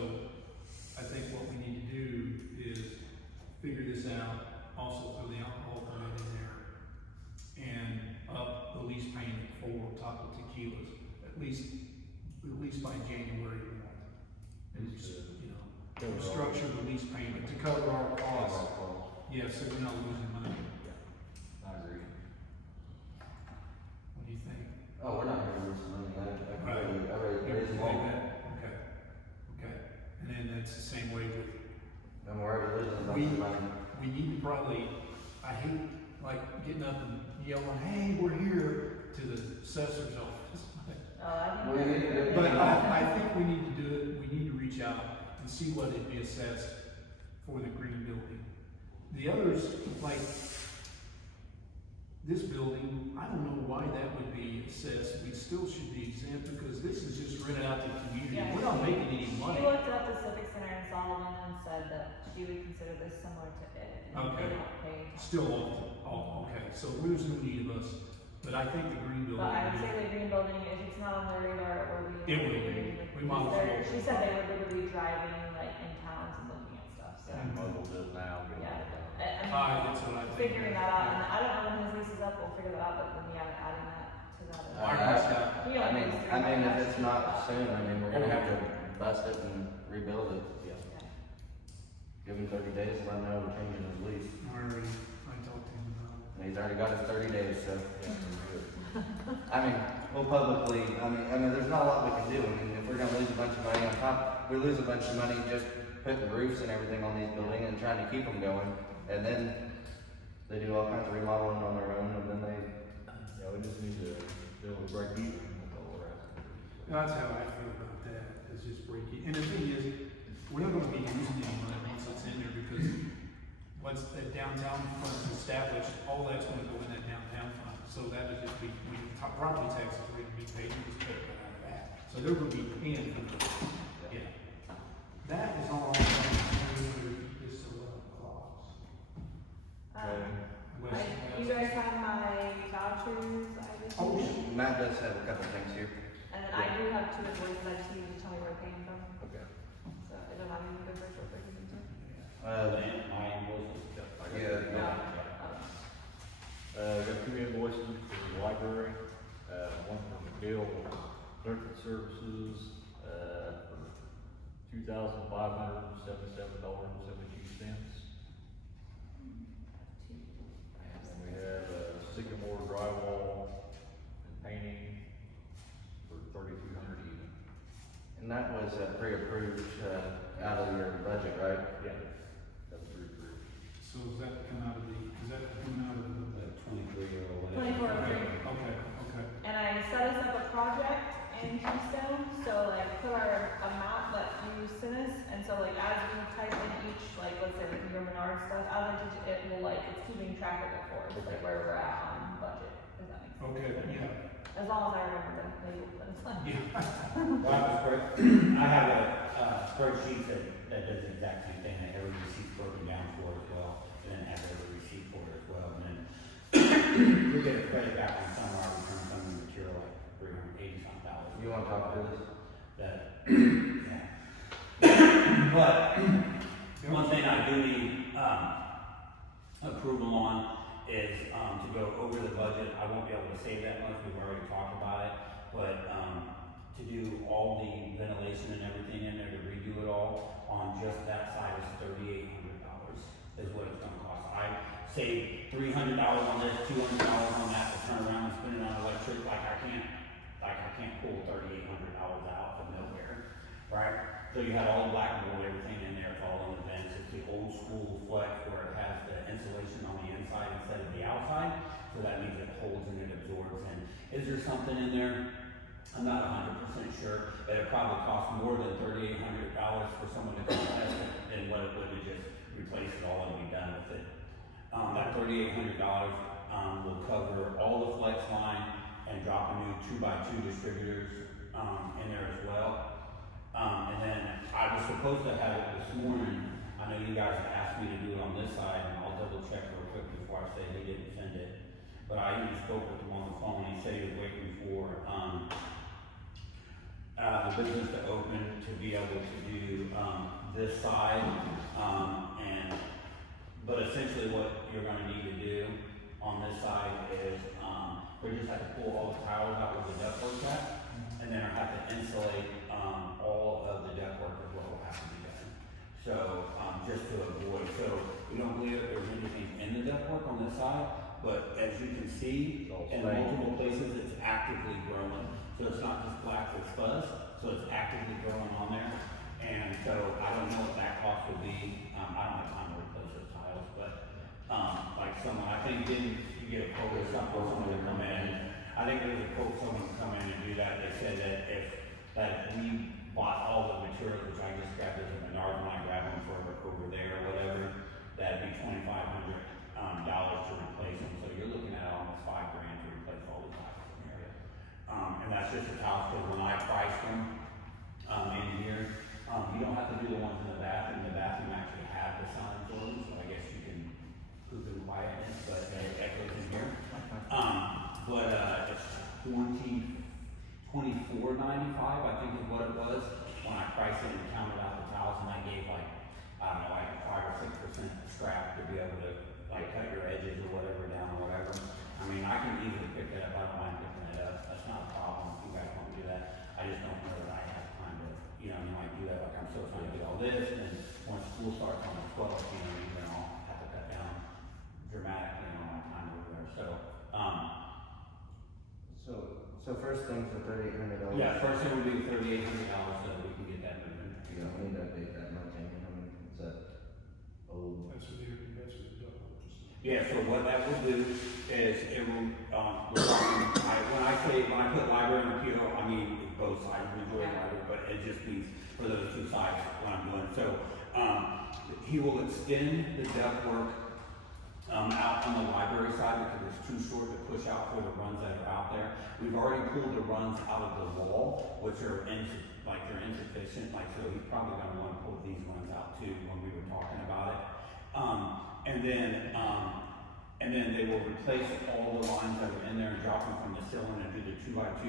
I think what we need to do is figure this out, also throw the alcohol permit in there, and up the lease payment for Taco Tequilas, at least by January 1. And just, structure the lease payment to cover our costs. Yeah, so we're not losing money. I agree. What do you think? Oh, we're not gonna lose some money, I Right. really, it is Everything long. that- Okay, and then that's the same way with, I'm worried we're losing a bunch of money. we need to probably, I hate like getting up and yelling, hey, we're here, to the assessor's office. I We think. need to do it. But I think we need to do it, we need to reach out and see what it'd be assessed for the green building. The others, like, this building, I don't know why that would be assessed, we still should be exempt, because this is just rented out to the community, Yeah, we're not making any She money. looked up the Civic Center in Solomon and said that she would consider this similar to it. And Okay. they don't pay. Still okay, so there's no need of us, but I think the green building. But I would say the green building, if it's not on their radar, it will be. It will be. We might as well. She said they were literally driving like in towns and looking at stuff, so. And mobile does now. Yeah. That's what I think. Figuring that out, and I don't know when his lease is up, we'll figure that out, but then yeah, adding that to that. If it's not soon, we're gonna have to bust it and rebuild it. Give him 30 days, let him know we're changing his lease. I talked to him about And he's already got his 30 days, so. We'll publicly, there's not a lot we can do. If we're gonna lose a bunch of money on top, we lose a bunch of money just putting roofs and everything on these buildings and trying to keep them going. And then they do all kinds of remodeling on their own, and then they, Yeah, we just need to be able to break even, that's all we're asking. it. That's how I feel about that, is just break it. And the thing is, we're not gonna be using any money once it's in there, because once that downtown fund is established, all that's gonna go in that downtown fund. So that would just be, property taxes are gonna be paid, you just put it right out of that. So they're gonna be paying for those. Yeah. That is all I'm saying, is to let clocks. You guys have my vouchers, I just. Oh, Matt does have a couple things here. And then I do have 2 invoices, I just need you to tell me where it came from, Okay. so I don't have any good virtual figures in there. My invoices. I got Yeah. that. No. Got 2 invoices for the library, one from Bill Clerk Services, for $2,577.72. And we have, Sycamore drywall and painting for $3,200 even. And that was pre-approved, track of it for us, like where we're at on budget, does that make sense? Okay, yeah, As long as I remember the label, but it's fine. yeah. Well, I have a I have a spreadsheet that does the exact same thing, that every receipt's broken down for it as well, and then have every receipt for it as well, and then we get a credit back on some of our returns, some of the material, like $380-something. You wanna talk to this? That, yeah. But, one thing I do need, approval on is, to go over the budget. I won't be able to say that much, we've already talked about it, but, to do all the ventilation and everything in there, to redo it all, on just that side is $3,800 is what it's gonna cost. I saved $300 on this, $200 on that, to turn around and spend it on electric, like I can't pull $3,800 out of nowhere, right? So you had all the black mold, everything in there, it's all in the vents, it's the old school flex where it has the insulation on the inside instead of the outside, so that means it holds and it absorbs. And is there something in there? I'm not 100% sure, but it probably costs more than $3,800 for someone to come test it than what it would to just replace it all and be done with it. That $3,800 will cover all the flex line and drop a new 2x2 distributors in there as well. And then I was supposed to have it this morning. I know you guys asked me to do it on this side, and I'll double check real quick before I say he didn't send it. But I even spoke with him on the phone. He said he was waiting for the business to open to be able to do this side. But essentially what you're going to need to do on this side is we just have to pull all the tiles out where the ductwork's at, and then I have to insulate all of the ductwork is what will have to be done. So just to avoid, so we don't believe that there's anything in the ductwork on this side, but as you can see, in multiple places it's actively growing. So it's not just black with fuzz, so it's actively growing on there. And so I don't know what that cost would be. I don't have time to replace those tiles, but like someone, I think didn't you get a quote or something for someone to come in? I think there was a quote for someone to come in and do that. They said that if we bought all the materials, which I just grabbed as a Menard when I grabbed them for over there or whatever, that'd be $2,500 to replace them. So you're looking at almost $5,000 to replace all the tiles in here. And that's just the tiles, because when I priced them in here, you don't have to do the ones in the bathroom. The bathroom actually have the signs on them, so I guess you can poop in quietness, but that goes in here. But it's $24.95, I think is what it was when I priced it and counted out the tiles, and I gave like 5 or 6% scrap to be able to like cut your edges or whatever down or whatever. I mean, I can easily pick that up. I don't mind picking it up. That's not a problem if you guys want to do that. I just don't know that I have time to, you might do that. Like I'm still trying to get all this, and then once school starts on the 12th, then I'll have to cut down dramatically on my time over there. So first thing's the $3,800. Yeah, first thing would be $3,800 so that we can get that moving. You don't need to update that much, I mean, it's that old. That's what the ductwork is. Yeah, so what that will do is it will, when I put library in the PO, I mean both sides, majority library, but it just means for those two sides what I'm doing. So, he will extend the ductwork out on the library side because it's too short to push out for the runs that are out there. We've already pulled the runs out of the wall, which are they're insufficient. So he's probably going to want to pull these runs out too when we were talking about it. And then they will replace all the lines that are in there and drop them from the ceiling and do the 2x2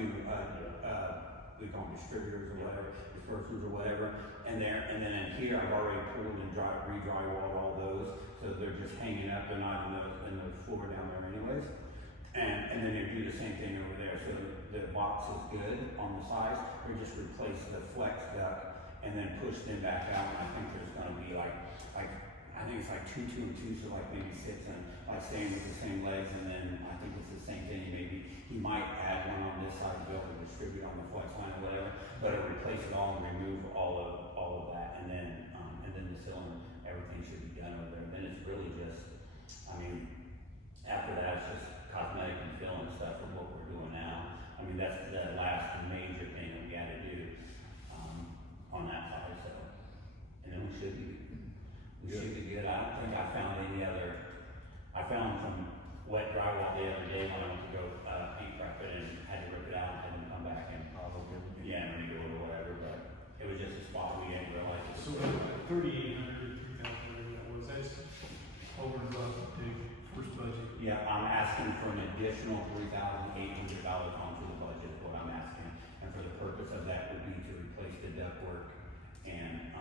we call them distributors or whatever, dispersers or whatever. And then in here I've already pulled and re-drywalled all those. So they're just hanging up, they're not in the floor down there anyways. And then they do the same thing over there. So the box is good on the sides. We just replace the flex duct and then push them back out. And I think there's gonna be I think it's 2, 2, and 2, so maybe 6 and staying with the same legs. And then I think it's the same thing. Maybe he might add one on this side to be able to distribute on the flex line or whatever. But it replace it all and remove all of that. And then the ceiling, everything should be done over there. And then it's really just, after that, it's just cosmetic and fill and stuff from what we're doing now. That's the last major thing that we had to do on that side. So, and then we should be good. I don't think I found any other. I found some wet drywall the other day when I went to go, paint prep it and had to rip it out and come back and, yeah, and redo it or whatever, but it was just a spot we didn't realize. It So was. 3,800, 3,000, whatever that was, that's over and above the first budget. Yeah, I'm asking for an additional $3,800 onto the budget, is what I'm asking. And for the purpose of that would be to replace the ductwork and,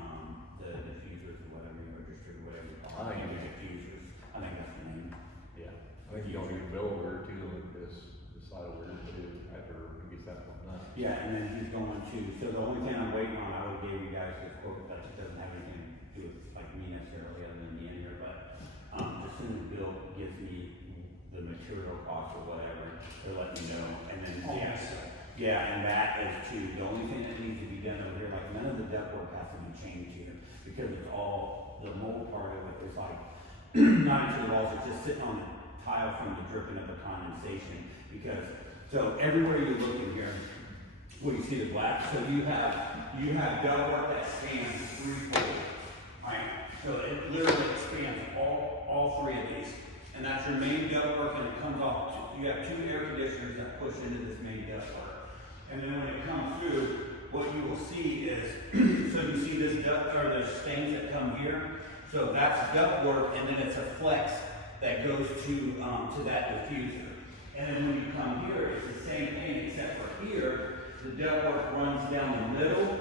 the diffusers or whatever, or distributor, whatever you call it. I think Maybe diffusers, I think that's the name. Yeah, I think you don't need a bill order too, like this, decide order too, after we get that one done. Yeah, and then he's going to, so the only thing I'm waiting on, I would give you guys this quote, but it doesn't have anything to do with like me necessarily other than the in here, but, as soon as Bill gives me the material cost or whatever, to let me know, and then, Oh, yeah. yes. Yeah, and that is too, the only thing that needs to be done over here, like none of the ductwork has to be changed here, because it's all, the mold part of it is like, not into the walls, it's just sitting on the tile from the dripping of the condensation, because, so everywhere you look in here, well, you see the black, so you have ductwork that spans 3 feet, right? So it literally spans all 3 of these, and that's your main ductwork, and it comes off, you have 2 air conditioners that push into this main ductwork. And then when it comes through, what you will see is, so you see this duct, or there's stains that come here, so that's ductwork, and then it's a flex that goes to that diffuser. And then when you come here, it's the same thing, except for here, the ductwork runs down the middle,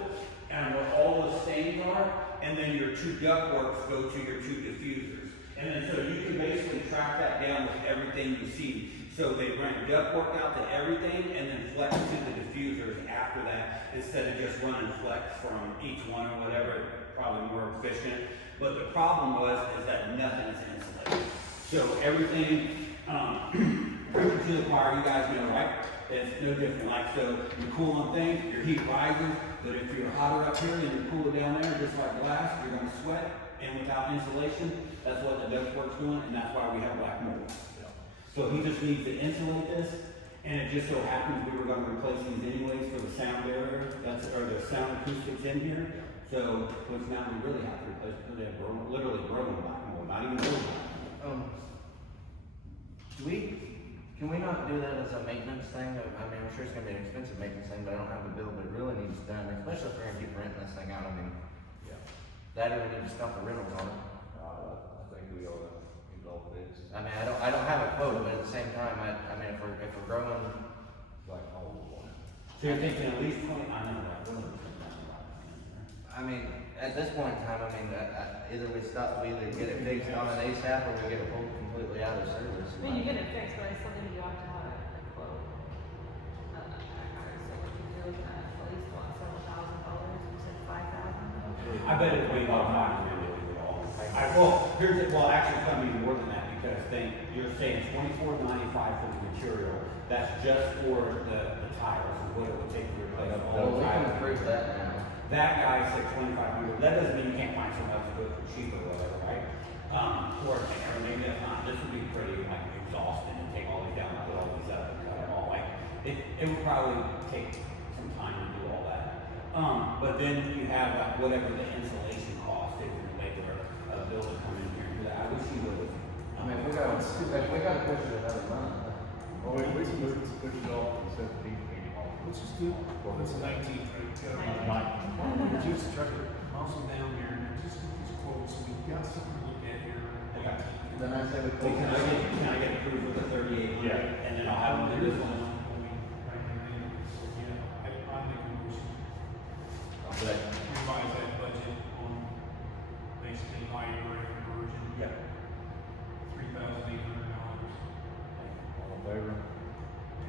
and where all the stains are, and then your 2 ductworks go to your 2 diffusers. And then so you can basically track that down with everything you see. So they run ductwork out to everything and then flex to the diffusers after that, instead of just running flex from each one or whatever, probably more efficient. But the problem is that nothing is insulated. So everything, to the car, you guys know, right? It's no different. Like, so you cool on things, your heat rises, but if you're hotter up here and you cool it down there, just like glass, you're gonna sweat. And without insulation, that's what the ductwork's doing, and that's why we have black mold. So he just needs to insulate this, and it just so happens we were gonna replace these anyways for the sound barrier, or the sound acoustics in here. So, which now we really have to replace, because they have literally growing black mold, not even old black mold. Can we not do that as a maintenance thing? I mean, I'm sure it's gonna be an expensive maintenance thing, but I don't have the bill, but it really needs done, especially if we're gonna keep renting this thing out. I mean, Yeah. that or we need to stop the rentals on it. I think we ought to get it all fixed. I mean, I don't have a quote, but at the same time, I mean, if we're growing, Like all of one. So you're thinking at least 20, I know that, really. I mean, at this point in time, I mean, either we get it fixed on an ASAP or we get it pulled completely out of service. I mean, you get it fixed, but I still think you have to have it, like, quote. So like, if you're looking at least, what, several $1,000s, you said 5,000? I bet it's way more than well, actually, it's gonna be more than that, because you're saying $24.95 for the material, that's just for the tiles, is what it would take to replace all Well, the we can tiles. approve that now. That guy said 2,500, that doesn't mean you can't find someone else to do it for cheaper or whatever, right? Or maybe that's not, this would be pretty, like, exhausting, and take all these down, and put all these up, and cut them all, like, it would probably take some time to do all that. But then you have, like, whatever the insulation cost is, and make a bill to come in here and do that, I wish you would. I mean, if we gotta push it another month. Well, we can move it, push it off to 17th meeting off. Let's just do, it's a 19th, right? Mike. Just try to muscle down here and just get these quotes, so we've got something to look at here. Okay. Then I say we Hey, pull can I get approved with the 38? Yeah. And then I'll have them do this one. Yeah, I make a motion to But revise that budget on basically library conversion. Yeah. $3,800. All in favor?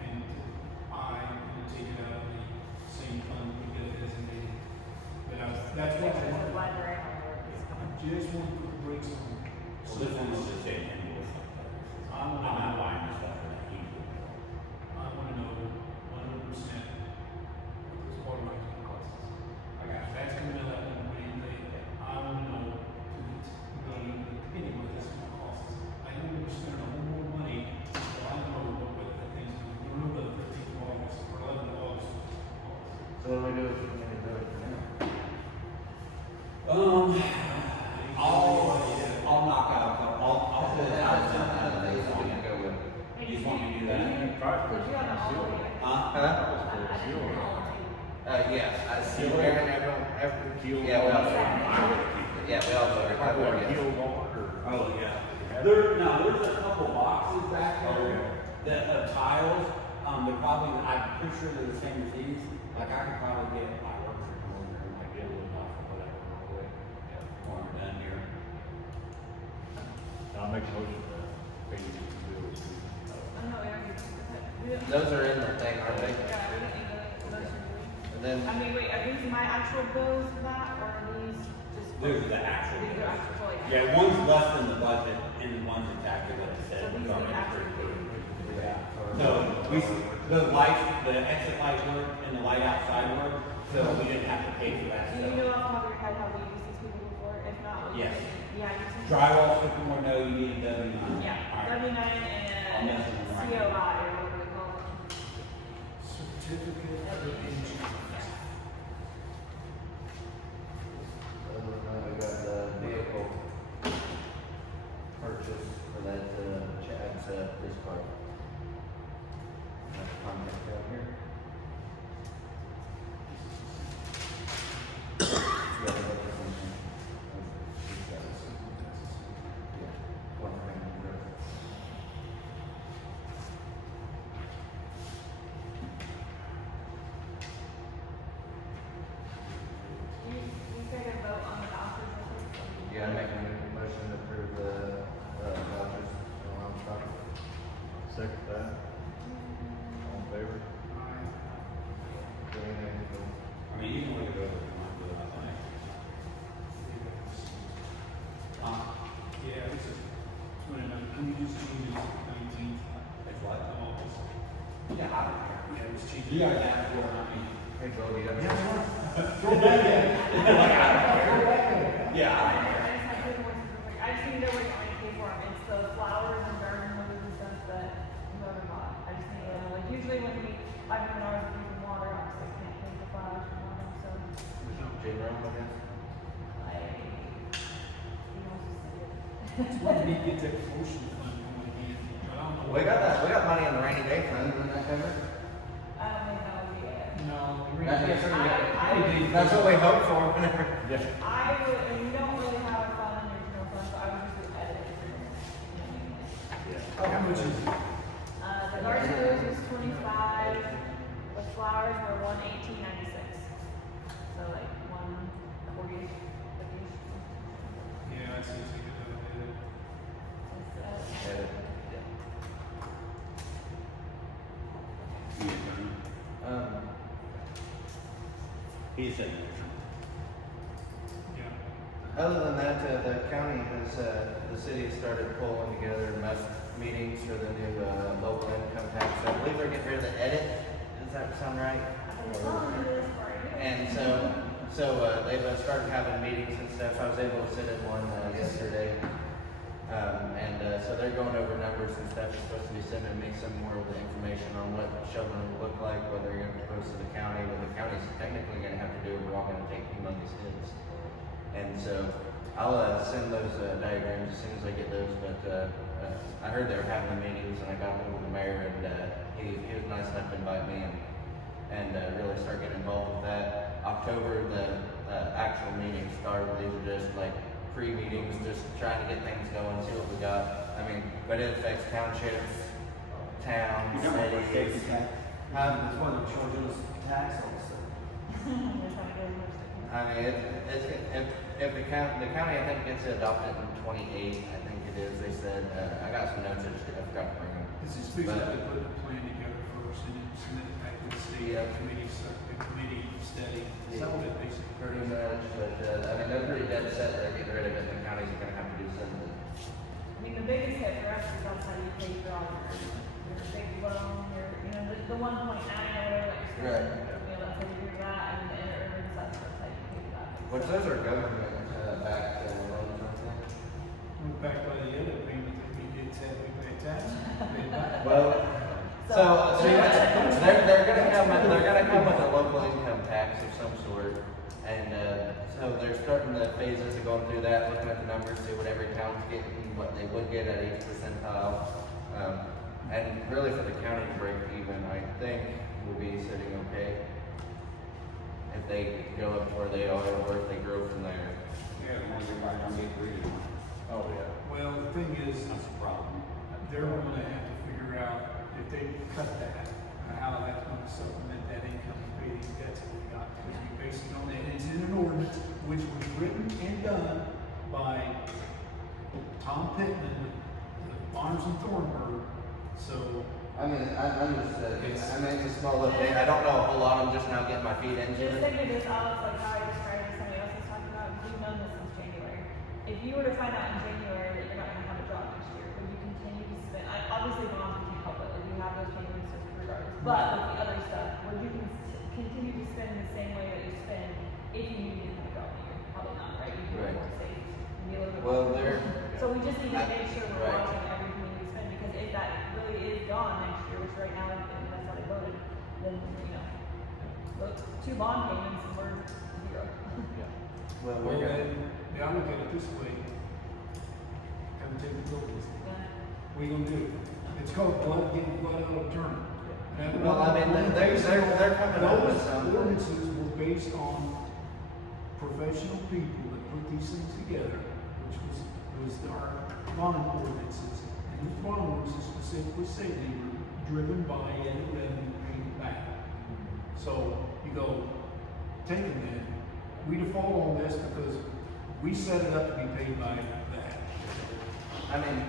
And I'm gonna take it out of the same fund we got designated. But that's what I wanted. Library. I just want to put the brakes on. Well, this one is just saying invoice like that. I'm not buying this stuff for that heat. I wanna know 100% what this water line's gonna cost us. I got you. That's gonna be that one way I wanna know to the penny what this is gonna cost us. I know we're spending a whole more money, but I know what the things, we don't know the 13th of August or 11th of August. so what do we do if we can do it for now? I'll knock out, I'll put Yeah, I see, Aaron, everyone, Keel yeah, we all on. voted. Yeah, we all voted. I voted yes. Keel on or? Oh, yeah. There's a couple boxes back Oh, there yeah. that, tiles, they're probably, I'm pretty sure they're the same as these. Like, I could probably get my worker to come over there and like get a little off or whatever real quick. Yeah, while we're done here. I'll make a motion to pay these bills. I don't know, we don't, Those are in the thing, aren't they? yeah, we don't need the motion, do we? And then, I mean, wait, are these my actual bills for that, or are these just? Those are the actual These are bills. actual, like. Yeah, one's less than the budget and the one's exactly what it So said. these We've are the already actual approved it. bills. Yeah. So the lights, the exit light work and the light outside work, so we didn't have to pay for that Do you stuff. know off the top of your head how we used these people before? If not, we Yes. Yeah, you can. Drywall, Sycamore, no, you need a W9. Yeah, All right. W9 I'll and message them right COI, now. or whatever they call it. Certificate of insurance. other than that, we got the vehicle purchase for that, Chad's, police car. That's contact down here. Yeah, that's something. Yeah, one thing. You take a vote on the vouchers, I think. Yeah, I make a motion to approve the, vouchers. On top. Second that. All in favor? I mean, you can look it over if you want to do it, I think. Yeah, this is, can you just change it to 19th It's what? of August? Yeah, I don't care. Yeah, it was changed. You already asked for it, I mean. Hey, Bill, you got Yeah, me? throw it back in. Yeah. I just need to know what you want me to pay for them. It's the flowers and garden hoses and stuff that whoever bought. I just need to know, like, usually when we buy from ours, we pay for water, obviously I can't pay for flowers from water, so Jane Rome, I guess? I, he wants to send it. That's why we need to get that promotion fund going again. I don't know. We got that, we got money in the rainy day fund, isn't that covered? I don't think that would be it. No, we That's really- what we got. I- That's what we hope for whenever. Yeah. I would, and you don't really have a fund, there's no fund, so I would just do edit it. You know what I mean? Yeah. How much is it? The garden hose was 25, the flowers were 118.96. So like 140, 50. Yeah, I'd say take it out of it. Edit. He said motion. Yeah. Other than that, the county has, the city has started pulling together meetings for the new, local income tax. I believe they're getting rid of the edit, does that sound right? And so they've started having meetings and stuff. I was able to sit in one yesterday. So they're going over numbers and stuff. They're supposed to be sending me some more of the information on what Shelburn will look like, whether you're gonna propose to the county, what the county's technically gonna have to do. We're all gonna take humongous hits. And so I'll, send those, diagrams as soon as I get those, but, I heard they were having the meetings and I got hold of the mayor and, he was nice enough to invite me and really start getting involved with that. October, the actual meetings start. These are just like pre-meetings, just trying to get things going, see what we got. I mean, but it affects townships, towns, You don't know what state cities. it's at. That's why they're charging us tax on stuff. I mean, if the county, I think gets adopted in 28, I think it is, they said, I got some notes, I forgot to bring them. This is basically put a plan together first and then submit it back to the state Yeah. committee, committee study. Yeah. So that basically. Pretty much, but, I mean, they're pretty dead set, they're getting rid of it, the counties are gonna have to do something. I mean, the biggest hit for us is that's how you pay for all your big loan, the 1.9 or whatever that you're Right. You know, that's how you do that, and the interurban stuff, that's how you pay for that. Which those are government, backed, loans, aren't they? We're back by the other payment that we did, said we pay tax. pay it back. Well, so they're gonna come with a local income tax of some sort, and so they're starting the phases of going through that, looking at the numbers, see what every town's getting, what they would get at each percentile, and really for the county to break even, I think will be sitting okay? If they go up to where they are, or if they grow from there? Yeah, as long as everybody don't get greedy. Oh, yeah. Well, the thing is, That's the problem. they're gonna have to figure out if they cut that, how that's gonna supplement that income and pay these debts that we got. Because we base it on that, and it's in an ordinance, which was written and done by Tom Pittman, the Boners and Thornburg, so. I mean, I'm just, it's a small update, I don't know a whole lot, I'm just now getting my feet into Just it. think of this, Alex, like how I described it, somebody else was talking about, we've known this since January. If you were to find out in January that you're not gonna have a job next year, would you continue to spend, obviously bonds, we can't help it, like we have those payments regardless. But with the other stuff, would you continue to spend the same way that you spend if you knew you didn't have a job in a year? Probably not, right? You'd be Right. more safe, you'd be a little bit Well, more. there, So we just need to make sure we're Right. watching everything we spend, because if that really is gone next year, which right now, and that's how they voted, then, you know, look, 2 bond payments and we're 0. well, Well, we're gonna, then, I look at it this way. Come take the buildings. What are you gonna do? It's called getting blood out of a turnip. And well, I mean, they're coming up with those something. ordinances were based on professional people that put these things together, which was our bond ordinances. And these bond ordinances specifically say they were driven by any revenue paid back. So you go, taking that, we default on this because we set it up to be paid by that. I mean,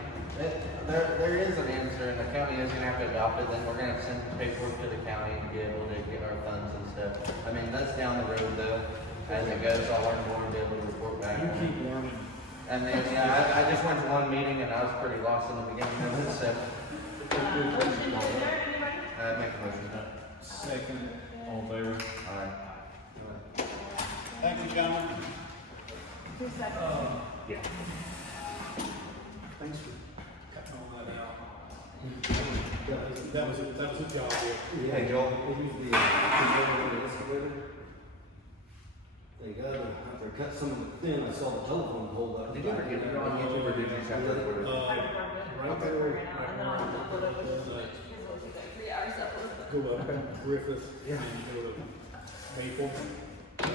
there is an answer, and the county is gonna have to adopt it, then we're gonna send paperwork to the county to be able to get our funds and stuff. I mean, that's down the road though, as it goes, I'll learn more and be able to report back. You keep learning. And then, yeah, I just went to one meeting and I was pretty lost in the beginning of it, so, Motion, is there anybody? make a motion. Second, all in favor? Alright. Thank you, gentlemen. 2 seconds. Yeah. Thanks for cutting all that out. That was a job, yeah. Hey, Joel. Here's the excavator. They got it, after I cut some of it thin, I saw the telephone hold up. Did you ever get it on YouTube or did you just have to record it? I recorded it. Right there, Right now, and then I'll upload it, which is like, it'll take like 3 hours to upload. go up Griffith and go to Maple,